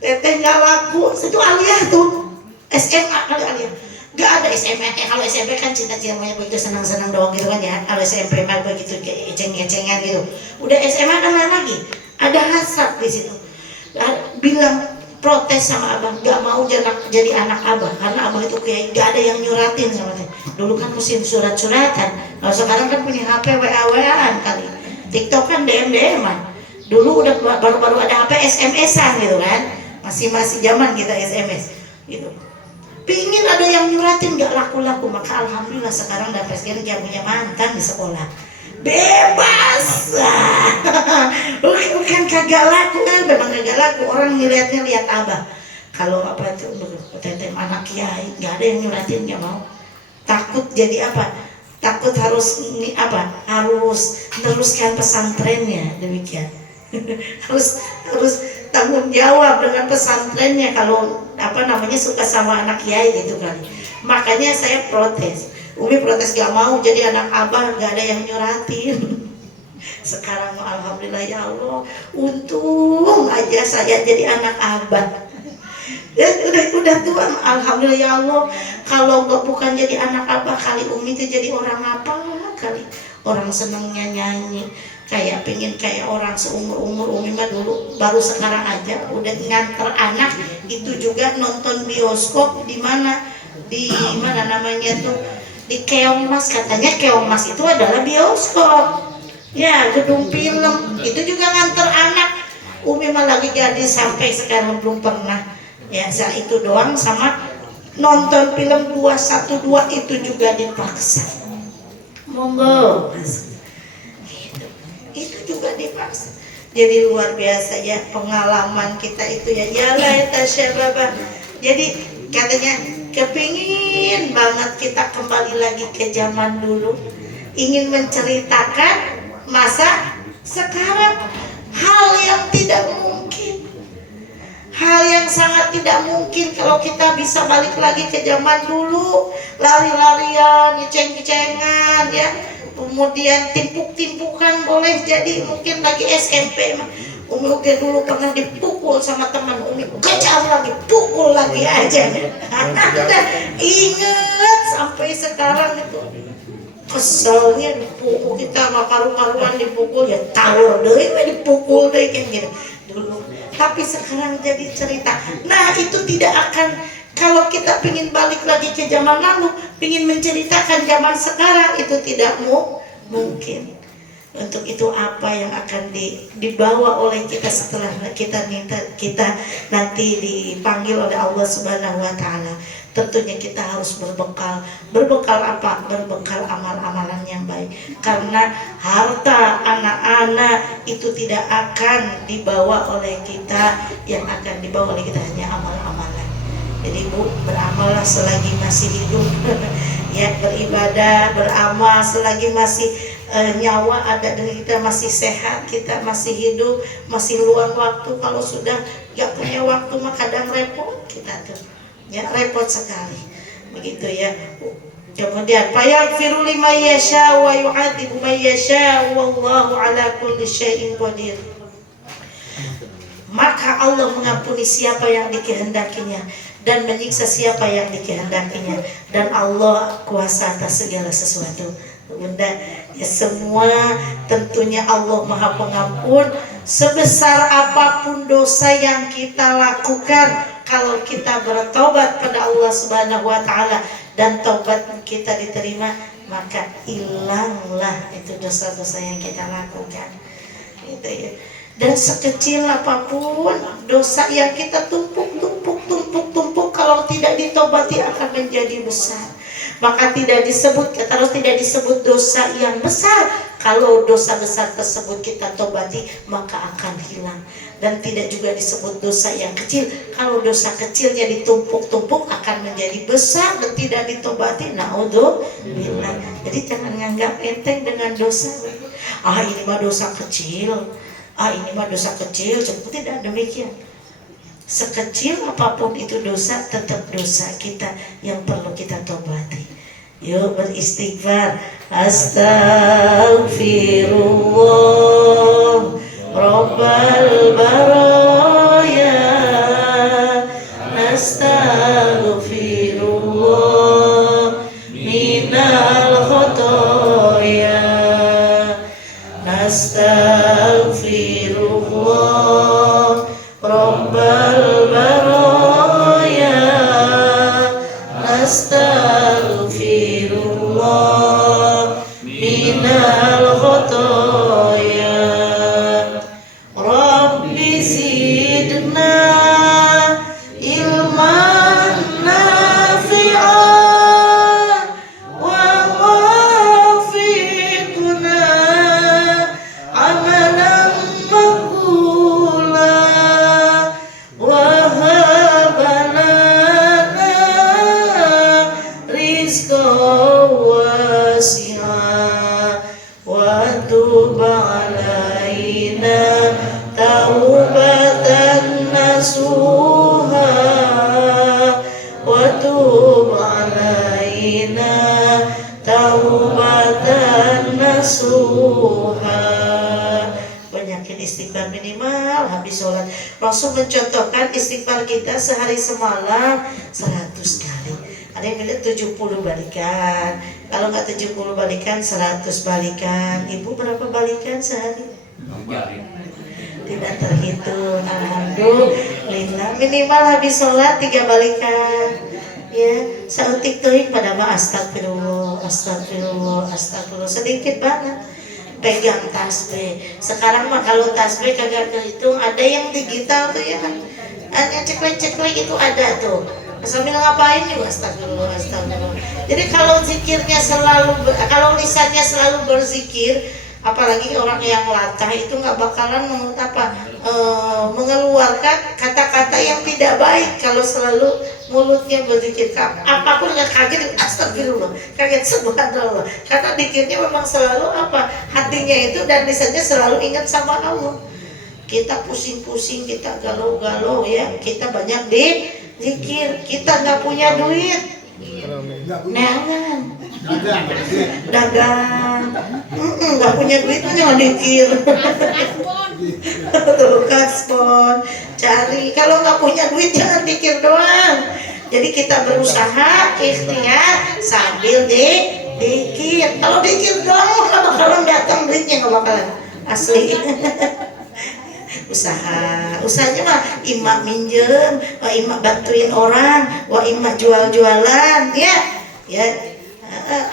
Teteh nggak laku, itu Alia tuh, SMA kali Alia. Nggak ada SMA, kalau SMP kan cinta-cintanya begitu senang-senang doang gitu kan ya. Kalau SMP mah begitu eceng-ecengan gitu. Udah SMA kan lain lagi, ada hasrat di situ. Bilang protes sama abang, nggak mau jadi anak abah karena abah itu kayak nggak ada yang nyuratin sama saya. Dulu kan musim surat-suratan, kalau sekarang kan punya HP WA-WAan kali. TikTok kan DM-an. Dulu udah baru-baru ada HP SMS-an gitu kan. Masih zaman kita SMS gitu. Pingin ada yang nyuratin, nggak laku-laku. Maka alhamdulillah sekarang dan presiden dia punya mantan di sekolah. Bebas. Bukan kagak laku kan, memang kagak laku. Orang ngeliatnya lihat abah. Kalau apa tuh teteh anak kiai, nggak ada yang nyuratin, nggak mau. Takut jadi apa? Takut harus harus meneruskan pesantrennya, demikian. harus tanggung jawab dengan pesantrennya kalau suka sama anak kiai gitu kan. Makanya saya protes. Umi protes gak mau jadi anak abah, gak ada yang nyuratin. Sekarang alhamdulillah ya Allah, untung aja saya jadi anak abah. Udah tua, alhamdulillah ya Allah. Kalau bukan jadi anak abah, kali Umi itu jadi orang apa kali? Orang senengnya nyanyi, kayak pengen kayak orang seumur Umi mah dulu. Baru sekarang aja udah nganter anak itu juga nonton bioskop di mana namanya tuh, di Keong Mas. Katanya Keong Mas itu adalah bioskop ya, gedung film. Itu juga nganter anak. Umi mah lagi gadis sampai sekarang belum pernah ya, itu doang. Sama nonton film 212 itu juga dipaksa. Monggo Mas, itu juga dipaksa. Jadi luar biasa ya pengalaman kita itu ya. Ya laita syababa. Jadi katanya kepingin banget kita kembali lagi ke zaman dulu, ingin menceritakan masa sekarang, hal yang tidak mungkin, hal yang sangat tidak mungkin kalau kita bisa balik lagi ke zaman dulu, lari-larian, ngeceng-ngecengan ya, kemudian timpuk-timpukan boleh jadi mungkin lagi SMP. Umi oke dulu pernah dipukul sama teman Umi, kejar lagi, pukul lagi aja. Ingat sampai sekarang itu keselnya dipukul, kita sama karu-karuan dipukul ya tawur deh, dipukul deh kan gitu dulu. Tapi sekarang jadi cerita. Nah itu tidak akan, kalau kita ingin balik lagi ke zaman lalu, ingin menceritakan zaman sekarang, itu tidak mungkin. Untuk itu apa yang akan dibawa oleh kita setelah kita nanti dipanggil oleh Allah Subhanahu wa taala? Tentunya kita harus berbekal apa? Berbekal amal-amalan yang baik. Karena harta anak-anak itu tidak akan dibawa oleh kita, yang akan dibawa oleh kita hanya amal-amalan. Jadi Bu, beramallah selagi masih hidup. Ya, beribadah, beramal selagi masih nyawa ada dan kita masih sehat, kita masih hidup, masih luang waktu. Kalau sudah gak punya waktu mah kadang repot kita tuh. Ya, repot sekali. Begitu ya. Kemudian fayaghfiru liman yasha wa yu'adzibu man yasha wallahu ala kulli syai'in qadir. Maka Allah mengampuni siapa yang dikehendakinya dan menyiksa siapa yang dikehendakinya, dan Allah kuasa atas segala sesuatu. Bunda, ya semua tentunya Allah Maha Pengampun. Sebesar apapun dosa yang kita lakukan, kalau kita bertobat pada Allah Subhanahu wa taala dan taubat kita diterima, maka hilanglah itu dosa-dosa yang kita lakukan. Gitu ya. Dan sekecil apapun dosa yang kita tumpuk, kalau tidak ditobati akan menjadi besar. Maka tidak disebut, terus tidak disebut dosa yang besar. Kalau dosa besar tersebut kita tobati, maka akan hilang. Dan tidak juga disebut dosa yang kecil. Kalau dosa kecilnya ditumpuk-tumpuk akan menjadi besar dan tidak ditobati. Naudzubillah. Jadi jangan nganggap enteng dengan dosa. Ini mah dosa kecil. Ini mah dosa kecil. Tidak demikian. Sekecil apapun itu dosa, tetap dosa kita yang perlu kita tobati. Yuk beristighfar. Astaghfirullah Rabbal baraya, astaghfirullah minal khotoya, astaghfirullah Rabbal baraya, astaghfirullah minal khotoya. Rabbi zidna ilman nafi'an wa wafiqna amalan maqbula wa habalana rizqan wasi'a wa tub alaina taubatan nasuha wa tub alaina taubatan nasuha. Banyakin istighfar minimal habis sholat. Rasul mencontohkan istighfar kita sehari semalam 100 kali. Ada yang bilang 70 balikan. Kalau nggak 70 balikan, 100 balikan. Ibu berapa balikan sehari? Tidak terhitung. Alhamdulillah. Minimal habis sholat 3 balikan. Ya, sautik tuhin pada mah astagfirullah, astagfirullah, astagfirullah. Sedikit banget. Pegang tasbih. Sekarang mah kalau tasbih kagak kehitung, ada yang digital tuh ya kan. Ada ceklek-ceklek itu ada tuh. Sambil ngapain juga astagfirullah, astagfirullah. Jadi kalau zikirnya selalu, kalau lisannya selalu berzikir, apalagi orang yang latah itu nggak bakalan mengeluarkan kata-kata yang tidak baik kalau selalu mulutnya berzikir. Apapun yang kaget astagfirullah, kaget subhanallah. Karena zikirnya memang selalu hatinya itu dan lisannya selalu ingat sama Allah. Kita pusing-pusing, kita galau-galau ya, kita banyak di zikir. Kita nggak punya duit, neangan, dagang, nggak punya duit jangan dikir. Tuh kaspon, cari. Kalau nggak punya duit jangan dikir doang. Jadi kita berusaha ikhtiar sambil dikir. Kalau dikir doang nggak bakalan datang duitnya, nggak bakalan asli. Usahanya mah imah minjem, imah bantuin orang, imah jual-jualan, ya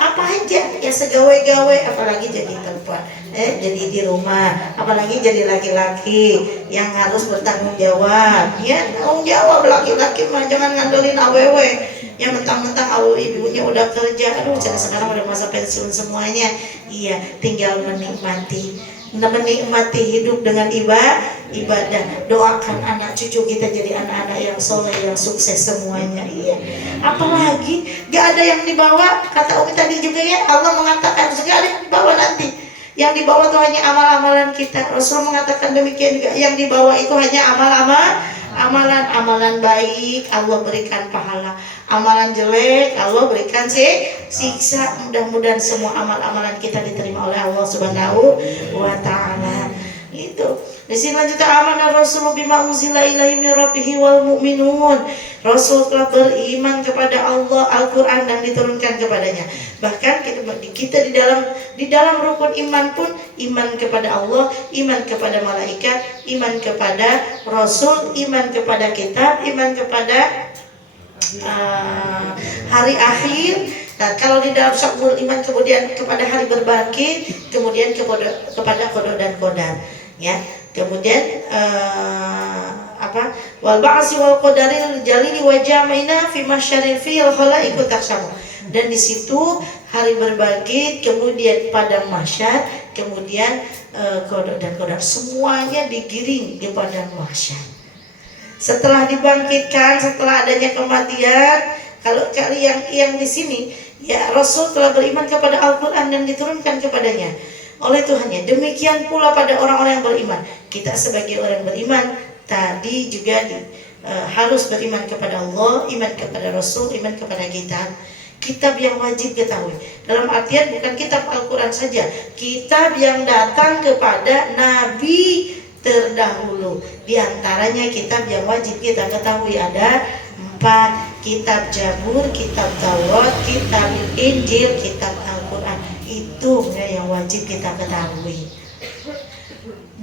apa aja ya, segawe-gawe, apalagi jadi perempuan, jadi di rumah, apalagi jadi laki-laki yang harus bertanggung jawab, ya tanggung jawab. Laki-laki mah jangan ngandelin awewe, yang mentang-mentang ibunya udah kerja, aduh sekarang udah masa pensiun semuanya, iya tinggal menikmati menikmati hidup dengan ibadah. Doakan anak cucu kita jadi anak-anak yang soleh, yang sukses semuanya. Iya. Apalagi gak ada yang dibawa, kata Umi tadi juga ya, Allah mengatakan gak ada yang dibawa nanti. Yang dibawa itu hanya amal-amalan kita. Rasul mengatakan demikian juga. Yang dibawa itu hanya amalan baik, Allah berikan pahala. Amalan jelek, Allah berikan siksa. Mudah-mudahan semua amal-amalan kita diterima oleh Allah Subhanahu wa Ta'ala. Itu. Di sini lanjut, amana Rasul bima unzila ilaihi min rabbih wal mu'minun. Rasul telah beriman kepada Allah, Al-Qur'an dan diturunkan kepadanya. Bahkan kita di dalam rukun iman pun iman kepada Allah, iman kepada malaikat, iman kepada Rasul, iman kepada kitab, iman kepada hari akhir. Nah, kalau di dalam syakul iman kemudian kepada hari berbangkit, kemudian kepada qada dan qadar, ya. Kemudian wal ba'si wal qadaril jalili wa jamaina fi masyaril fil khalaiqu taksamu. Dan di situ hari berbangkit, kemudian padang mahsyar, kemudian qada dan qadar, semuanya digiring di padang mahsyar. Setelah dibangkitkan, setelah adanya kematian, kalau cari yang di sini, ya Rasul telah beriman kepada Al-Qur'an dan diturunkan kepadanya oleh Tuhannya. Demikian pula pada orang-orang yang beriman. Kita sebagai orang beriman tadi juga harus beriman kepada Allah, iman kepada Rasul, iman kepada kitab yang wajib ketahui. Dalam artian bukan kitab Al-Quran saja, kitab yang datang kepada Nabi terdahulu. Di antaranya kitab yang wajib kita ketahui ada 4, kitab Zabur, kitab Taurat, kitab Injil, kitab Al-Quran. Itu yang wajib kita ketahui.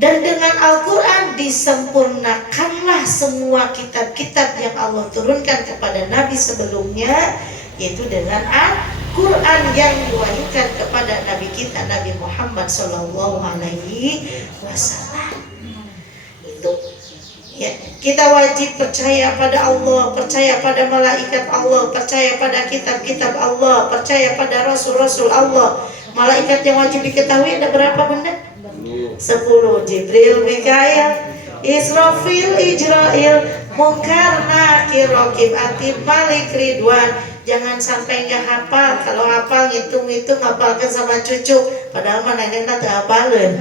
Dan dengan Al-Quran disempurnakanlah semua kitab-kitab yang Allah turunkan kepada Nabi sebelumnya, yaitu dengan Al-Quran yang diwahyukan kepada Nabi kita, Nabi Muhammad SAW. Itu ya, kita wajib percaya pada Allah, percaya pada malaikat Allah, percaya pada kitab-kitab Allah, percaya pada rasul-rasul Allah. Malaikat yang wajib diketahui ada berapa benda? 10. Jibril, Mikail, Israfil, Ijrail, Munkar, Nakir, Raqib, Atid, Malik, Ridwan. Jangan sampai nggak hafal. Kalau hafal ngitung-ngitung hafalkan sama cucu. Padahal mana nenek tak hafalin.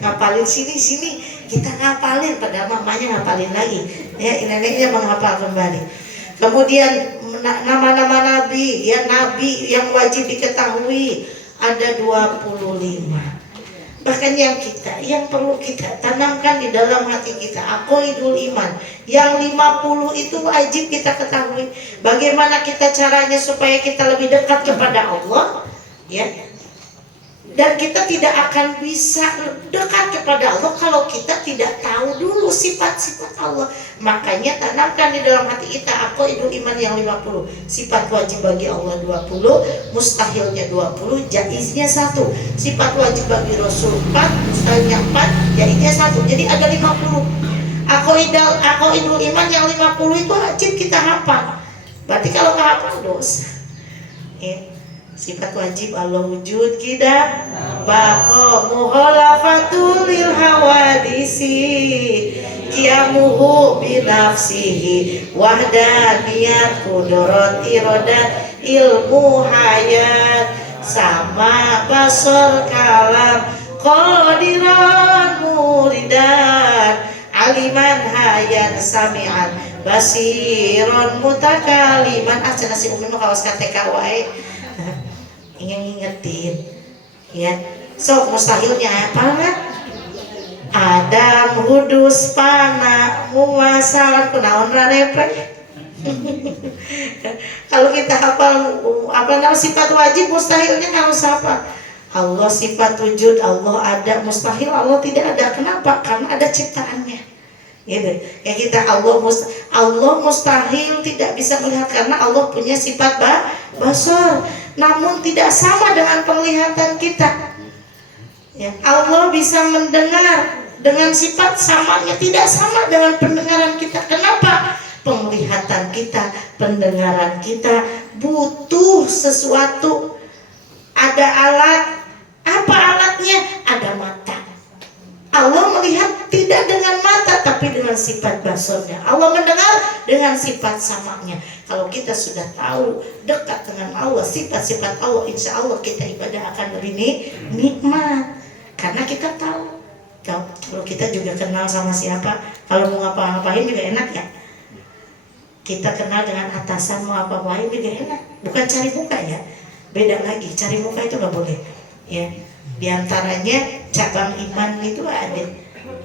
Ngapalin sini kita ngapalin, padahal mamanya ngapalin lagi. Ya, neneknya menghafal kembali. Kemudian nama-nama nabi, ya nabi yang wajib diketahui ada 25. Bahkan yang perlu kita tanamkan di dalam hati kita, aqaidul iman. Yang 50 itu wajib kita ketahui. Bagaimana kita caranya supaya kita lebih dekat kepada Allah, ya. Dan kita tidak akan bisa dekat kepada Allah kalau kita tidak tahu dulu sifat-sifat Allah. Makanya tanamkan di dalam hati kita aqaidul iman yang 50. Sifat wajib bagi Allah 20, mustahilnya 20, jaiznya 1. Sifat wajib bagi Rasul 4, mustahilnya 4, jaiznya 1. Jadi ada 50. Aqaidul iman yang 50 itu wajib kita hafal. Berarti kalau nggak hafal dosa. Ya. Sifat wajib Allah wujud kita, baqo mukhalafatul lil hawadisi, qiyamuhu bi nafsihi, wahdaniyat qudrat iradat ilmu hayat, sama basar kalam qadiran muridan, aliman hayat sami'an basiron mutakaliman. Cenah si Umi mah kawas KTK wae. Ingin ngingetin, ya. Sok mustahilnya apa kan? Adam, hudus, pana, muasalat, kunaon rarepe. Kalau kita hafal sifat wajib, mustahilnya harus apa? Allah sifat wujud, Allah ada. Mustahil Allah tidak ada. Kenapa? Karena ada ciptaannya. Gitu. Ya kita Allah mustahil tidak bisa melihat karena Allah punya sifat basar. Namun tidak sama dengan penglihatan kita. Ya, Allah bisa mendengar dengan sifat samanya tidak sama dengan pendengaran kita. Kenapa? Penglihatan kita, pendengaran kita butuh sesuatu. Ada alat. Apa alatnya? Ada mata. Allah melihat tidak dengan mata tapi dengan sifat basarnya. Allah mendengar dengan sifat samanya. Kalau kita sudah tahu dekat dengan Allah, sifat-sifat Allah, insya Allah kita ibadah akan lebih nikmat. Karena kita tahu. Kalau kita juga kenal sama siapa, kalau mau ngapa-ngapain juga enak ya. Kita kenal dengan atasan, mau apa-apain juga enak. Bukan cari muka ya. Beda lagi, cari muka itu nggak boleh. Ya. Di antaranya cabang iman itu ada.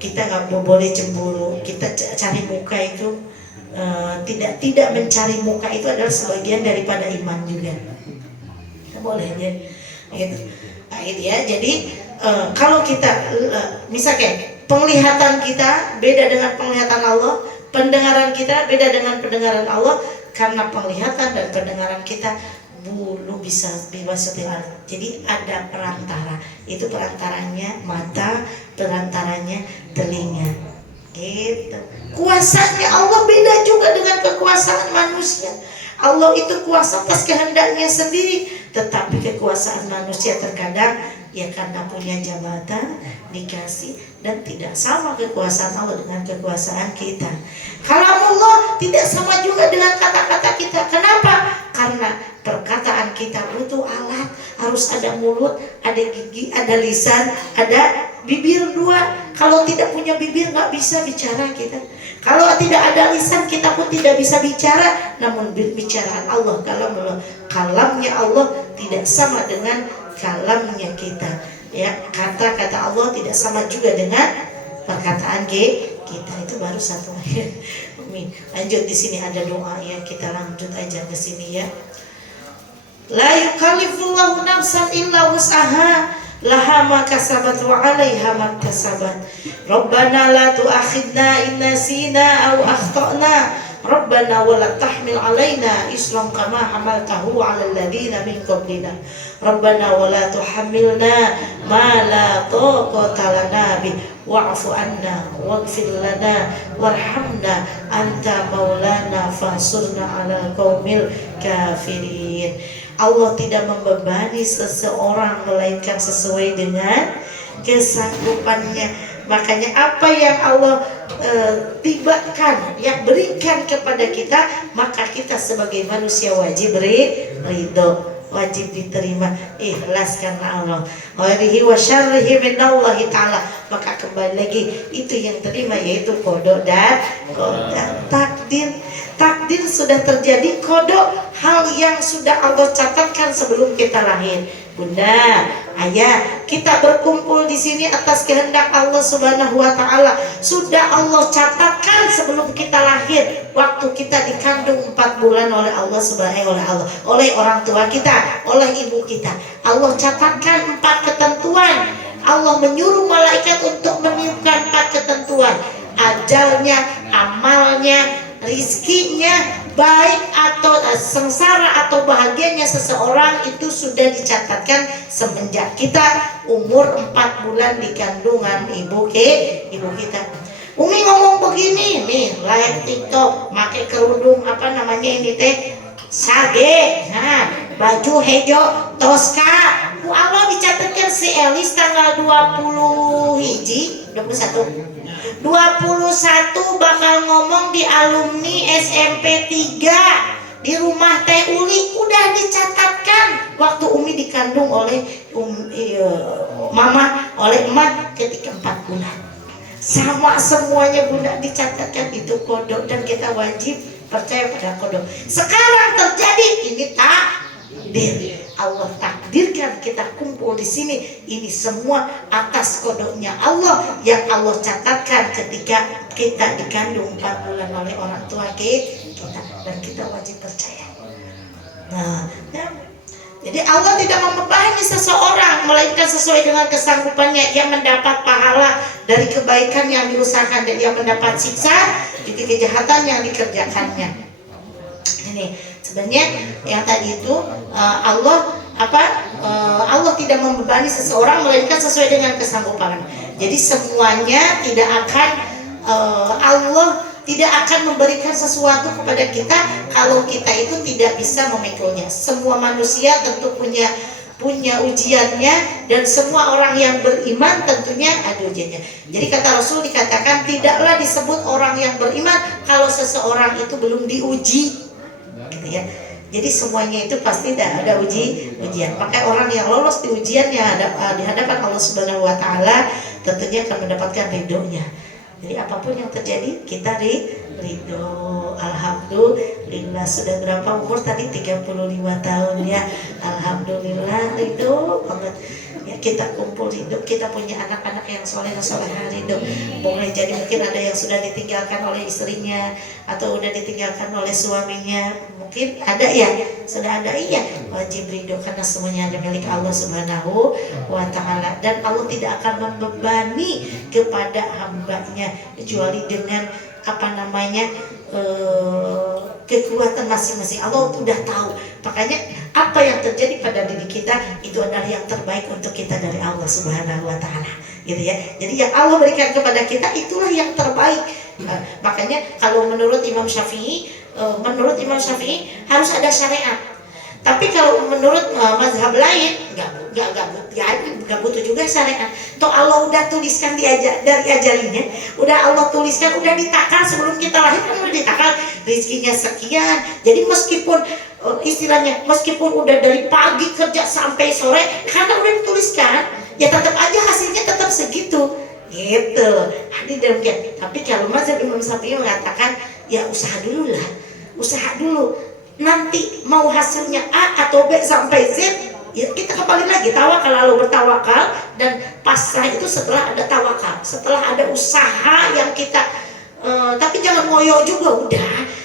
Kita nggak boleh cemburu. Kita cari muka itu tidak mencari muka itu adalah sebagian daripada iman juga. Kita boleh ya. Gitu. Nah, itu ya. Jadi kalau kita misalnya penglihatan kita beda dengan penglihatan Allah, pendengaran kita beda dengan pendengaran Allah, karena penglihatan dan pendengaran kita belum bisa bebas setia. Jadi ada perantara. Itu perantaranya mata, perantaranya telinga. Gitu. Kuasanya Allah beda juga dengan kekuasaan manusia. Allah itu kuasa atas kehendaknya sendiri, tetapi kekuasaan manusia terkadang ya karena punya jabatan dikasih, dan tidak sama kekuasaan Allah dengan kekuasaan kita. Kalamullah tidak sama juga dengan kata-kata kita. Kenapa? Karena perkataan kita butuh alat, harus ada mulut, ada gigi, ada lisan, ada bibir dua. Kalau tidak punya bibir nggak bisa bicara kita. Kalau tidak ada lisan kita pun tidak bisa bicara. Namun bicaraan Allah, kalamnya Allah tidak sama dengan kalamnya kita. Ya, kata-kata Allah tidak sama juga dengan perkataan kita. Itu baru satu ayat. Lanjut di sini ada doa ya, kita lanjut aja ke sini ya. La yukallifullahu nafsan illa wus'aha, laha ma kasabat wa 'alaiha ma kasabat. Rabbana la tu'akhidna in nasina aw akhtana. Rabbana wa la tahmil 'alaina isran kama hamaltahu 'alal ladzina min qablina. Rabbana wa la tuhammilna ma la taqata lana bih wa'fu anna waghfir lana warhamna anta maulana fansurna 'alal qaumil kafirin. Allah tidak membebani seseorang melainkan sesuai dengan kesanggupannya. Makanya apa yang Allah tibakan, yang berikan kepada kita, maka kita sebagai manusia wajib ridho, wajib diterima, ikhlas karena Allah. Wairihi wa syarrihi minallahi ta'ala. Maka kembali lagi, itu yang terima yaitu qada dan takdir. Takdir sudah terjadi, qada hal yang sudah Allah catatkan sebelum kita lahir. Bunda, ayah, kita berkumpul di sini atas kehendak Allah Subhanahu wa taala. Sudah Allah catatkan sebelum kita lahir, waktu kita dikandung 4 bulan oleh Allah oleh orang tua kita, oleh ibu kita. Allah catatkan 4 ketentuan. Allah menyuruh malaikat untuk meniupkan 4 ketentuan. Ajalnya, amalnya, rizkinya, baik atau sengsara atau bahagianya seseorang itu sudah dicatatkan semenjak kita umur 4 bulan di kandungan ibu kita. Umi ngomong begini nih, live TikTok, pakai kerudung apa namanya ini teh, sage, baju hejo, toska. Allah dicatatkan si Elis tanggal 21 bakal ngomong di alumni SMP 3 di rumah Teh Uli. Udah dicatatkan waktu Umi dikandung oleh mama, oleh emak ketika 4 bulan. Sama semuanya Bunda dicatatkan, itu kodok, dan kita wajib percaya pada kodok. Sekarang terjadi, ini takdir. Allah takdirkan kita kumpul di sini. Ini semua atas kodoknya Allah yang Allah catatkan ketika kita dikandung 4 bulan oleh orang tua kita, dan kita wajib percaya. Nah, ya. Jadi Allah tidak membebani seseorang melainkan sesuai dengan kesanggupannya. Yang mendapat pahala dari kebaikan yang diusahakan, dan yang mendapat siksa dari kejahatan yang dikerjakannya. Ini sebenarnya yang tadi itu Allah tidak membebani seseorang melainkan sesuai dengan kesanggupan. Jadi semuanya tidak akan Allah tidak akan memberikan sesuatu kepada kita kalau kita itu tidak bisa memikulnya. Semua manusia tentu punya punya ujiannya, dan semua orang yang beriman tentunya ada ujiannya. Jadi kata Rasul dikatakan tidaklah disebut orang yang beriman kalau seseorang itu belum diuji, gitu ya. Jadi semuanya itu pasti ada ujian. Makanya orang yang lolos di ujiannya di hadapan Allah Subhanahu Wa Taala tentunya akan mendapatkan ridhonya. Jadi apapun yang terjadi kita ridho. Alhamdulillah. Sudah berapa umur tadi? 35 tahun ya. Alhamdulillah ridho banget. Ya, kita kumpul hidup, kita punya anak-anak yang soleh-solehah ridho. Boleh jadi mungkin ada yang sudah ditinggalkan oleh istrinya atau udah ditinggalkan oleh suaminya. Mungkin ada ya, sudah ada, iya. Wajib ridho karena semuanya ada milik Allah Subhanahu Wa Taala, dan Allah tidak akan membebani kepada hambanya kecuali dengan kekuatan masing-masing. Allah sudah tahu. Makanya apa yang terjadi pada diri kita itu adalah yang terbaik untuk kita dari Allah Subhanahu Wa Taala, gitu ya. Jadi yang Allah berikan kepada kita itulah yang terbaik. Makanya kalau menurut Imam Syafi'i harus ada syariat. Tapi kalau menurut mazhab lain nggak butuh juga syariat. Toh Allah udah tuliskan dari ajalinya, udah Allah tuliskan, udah ditakar sebelum kita lahir kan udah ditakar rezekinya sekian. Jadi meskipun meskipun udah dari pagi kerja sampai sore, karena udah dituliskan, ya tetap aja hasilnya tetap segitu, gitu. Tapi kalau mazhab Imam Syafi'i mengatakan ya usaha dulu. Nanti mau hasilnya A atau B sampai Z, ya kita kembali lagi tawakal, lalu bertawakal, dan pasrah itu setelah ada tawakal, setelah ada usaha yang kita tapi jangan ngoyo juga.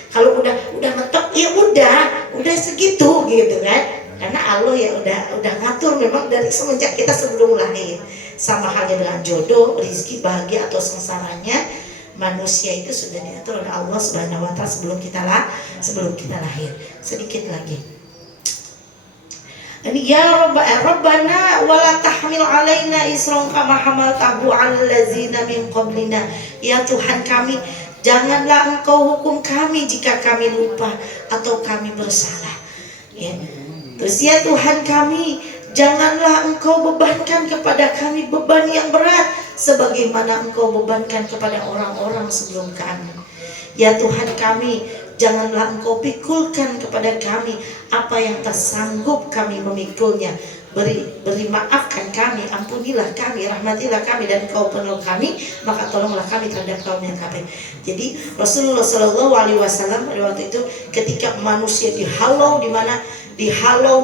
Kalau udah mentok ya udah segitu, gitu kan. Karena Allah ya udah ngatur memang dari semenjak kita sebelum lahir. Sama halnya dengan jodoh, rezeki, bahagia atau sengsaranya manusia itu sudah diatur oleh Allah Subhanahu Wa Taala sebelum kita lahir. Sedikit lagi. Ini ya Rabbana wala tahmil alaina isran kama hamaltahu 'alal ladzina min qablina. Ya Tuhan kami, janganlah Engkau hukum kami jika kami lupa atau kami bersalah. Ya. Terus ya Tuhan kami, janganlah Engkau bebankan kepada kami beban yang berat sebagaimana Engkau bebankan kepada orang-orang sebelum kami. Ya Tuhan kami, janganlah Engkau pikulkan kepada kami apa yang tersanggup kami memikulnya. Beri maafkan kami, ampunilah kami, rahmatilah kami, dan Engkau penolong kami, maka tolonglah kami terhadap kaum yang kafir. Jadi Rasulullah Shallallahu Alaihi Wasallam pada waktu itu ketika manusia dihalau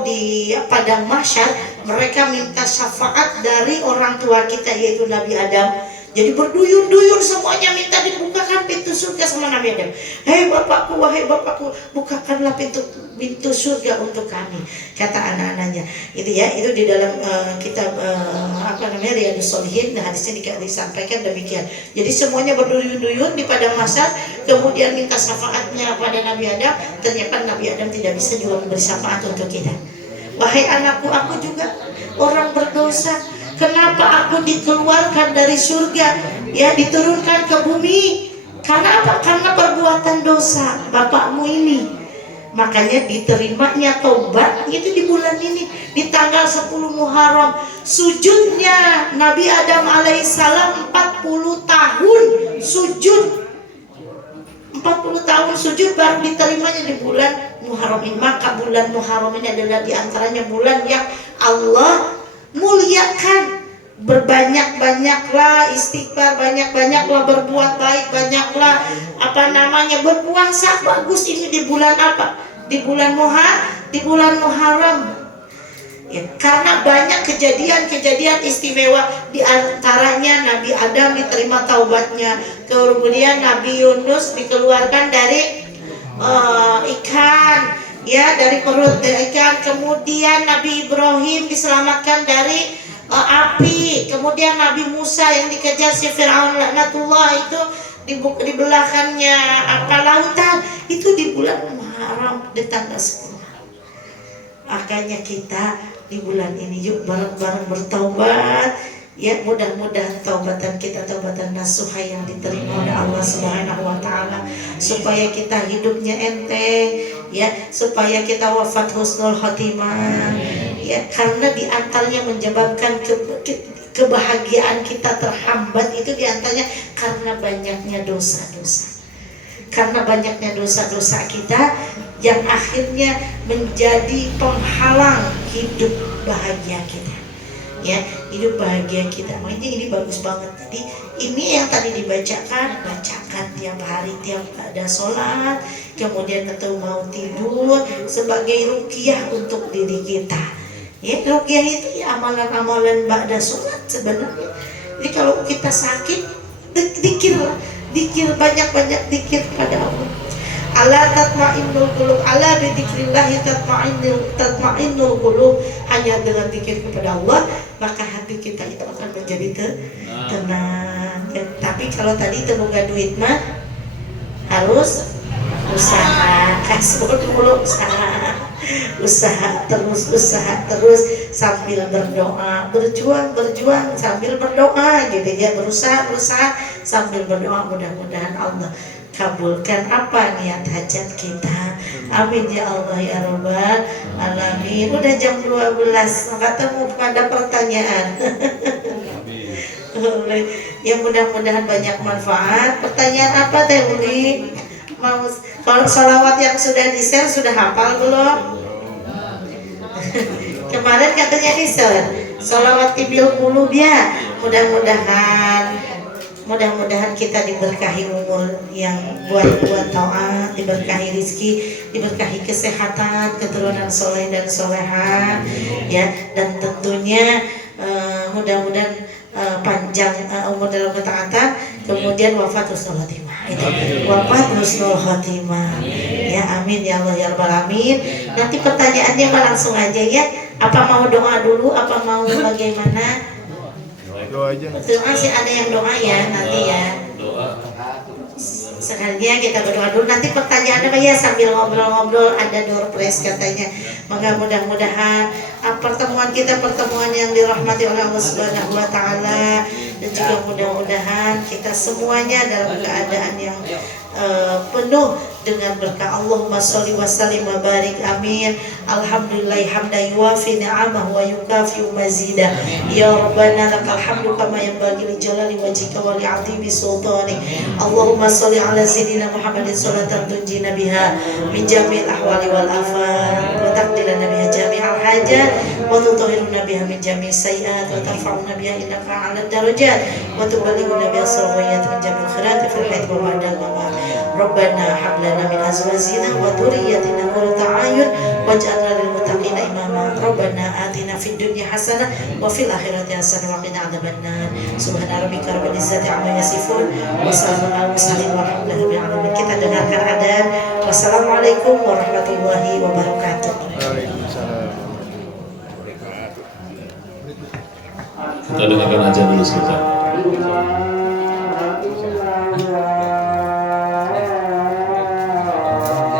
di padang mahsyar, mereka minta syafaat dari orang tua kita yaitu Nabi Adam. Jadi berduyun-duyun semuanya minta dibukakan pintu surga sama Nabi Adam. Wahai bapakku, bukakanlah pintu surga untuk kami, kata anak-anaknya. Itu di dalam kitab Riyadhus Shalihin, hadisnya disampaikan demikian. Jadi semuanya berduyun-duyun di padang mahsyar, kemudian minta syafaatnya pada Nabi Adam. Ternyata Nabi Adam tidak bisa juga memberi syafaat untuk kita. Wahai anakku, aku juga orang berdosa. Kenapa aku dikeluarkan dari surga, ya diturunkan ke bumi? Karena apa? Karena perbuatan dosa bapakmu ini. Makanya diterimanya taubat itu di bulan ini, di tanggal 10 Muharram. Sujudnya Nabi Adam alaihissalam 40 tahun sujud. 40 tahun sujud baru diterimanya di bulan Muharram ini. Maka bulan Muharram ini adalah diantaranya bulan yang Allah muliakan. Berbanyak-banyaklah istighfar, banyak-banyaklah berbuat baik, banyaklah berpuasa. Bagus ini di bulan apa? Di bulan Muharram. Ya, karena banyak kejadian-kejadian istimewa, di antaranya Nabi Adam diterima taubatnya, kemudian Nabi Yunus dikeluarkan dari ikan, ya, dari perut ikan, kemudian Nabi Ibrahim diselamatkan dari api, kemudian Nabi Musa yang dikejar si Fir'aun laknatullah itu dibelahkannya lautan, itu di bulan Muharram di tanggal 10. Makanya kita di bulan ini yuk bareng-bareng bertaubat, ya, mudah-mudahan taubatan kita taubatan nasuha yang diterima oleh Allah Subhanahu Wa Taala, supaya kita hidupnya enteng, ya, supaya kita wafat husnul khotimah, Ya, karena di antaranya menyebabkan kebahagiaan kita terhambat itu di antaranya karena banyaknya dosa-dosa. Karena banyaknya dosa-dosa kita yang akhirnya menjadi penghalang hidup bahagia kita. Ya, hidup bahagia kita. Makanya ini bagus banget. Jadi ini yang tadi bacakan tiap hari, tiap ada sholat, kemudian ketemu mau tidur sebagai ruqyah untuk diri kita. Ya, ruqyah itu ya amalan-amalan ba'da sholat sebenarnya. Jadi kalau kita sakit, dikir banyak-banyak dikir kepada Allah. Ala tatma'innul qulub, ala bi dzikrillahi tatma'innul qulub. Hanya dengan zikir kepada Allah maka hati kita itu akan menjadi tenang. Tapi kalau tadi temu gak duit mah harus usaha, kasbul dulu, usaha terus sambil berdoa, berjuang sambil berdoa gitu ya, berusaha sambil berdoa. Mudah-mudahan Allah kabulkan apa niat hajat kita. Amin ya Allah ya Rabbal alamin. Udah jam 12, ketemu pada pertanyaan. Ya mudah-mudahan banyak manfaat. Pertanyaan apa Teh Uli? Mau kalau sholawat yang sudah di-share sudah hafal belum? Kemarin katanya di-share sholawat tibil qulub ya. Mudah-mudahan kita diberkahi umur yang buat taat, diberkahi rizki, diberkahi kesehatan, keturunan soleh dan soleha, ya, dan tentunya mudah-mudahan panjang umur dalam ketaatan, kemudian wafat husnul khotimah. Wafat husnul khotimah. Ya, amin ya Allah ya Rabbal alamin. Nanti pertanyaannya langsung aja ya. Apa mau doa dulu? Apa mau bagaimana? Doa aja. Doa sih ada yang doa ya nanti ya. Doa. Sekalinya kita berdoa dulu. Nanti pertanyaannya apa ya sambil ngobrol-ngobrol, ada door prize katanya. Maka mudah-mudahan pertemuan kita pertemuan yang dirahmati oleh Allah Subhanahu wa taala, dan juga mudah-mudahan kita semuanya dalam keadaan yang penuh dengan berkah. Allahumma sholli wa sallim wa barik, amin. Alhamdulillah hamdan yuwafi ni'amahu wa yukafi mazida. Ya Rabbana lakal hamdu kama yanbaghi li jalali wajhika wa li 'azimi sultanik. Allahumma sholli ala sayyidina Muhammadin sholatan tunjina biha min jami'il ahwali wal afat wa taqdilana biha jami'al hajat wa tutahhiruna biha min jami'is sayyi'at wa tarfa'una biha innaka 'alad darajat wa tuballighuna biha salawat min jami'il khairat fil hayat wa ba'dal mamat. Rabbana hab lana min azwajina wa dhurriyyatina qurrata a'yun waj'alna lil muttaqina imama. Rabbana atina fid dunya hasanah wa fil akhirati hasanah wa qina adzabannar. Subhana rabbika rabbil izzati amma yasifun wa salamun alal mursalin walhamdulillahi rabbil alamin. Kita dengarkan adzan. Wassalamualaikum warahmatullahi wabarakatuh. Kita dengarkan aja dulu sebentar.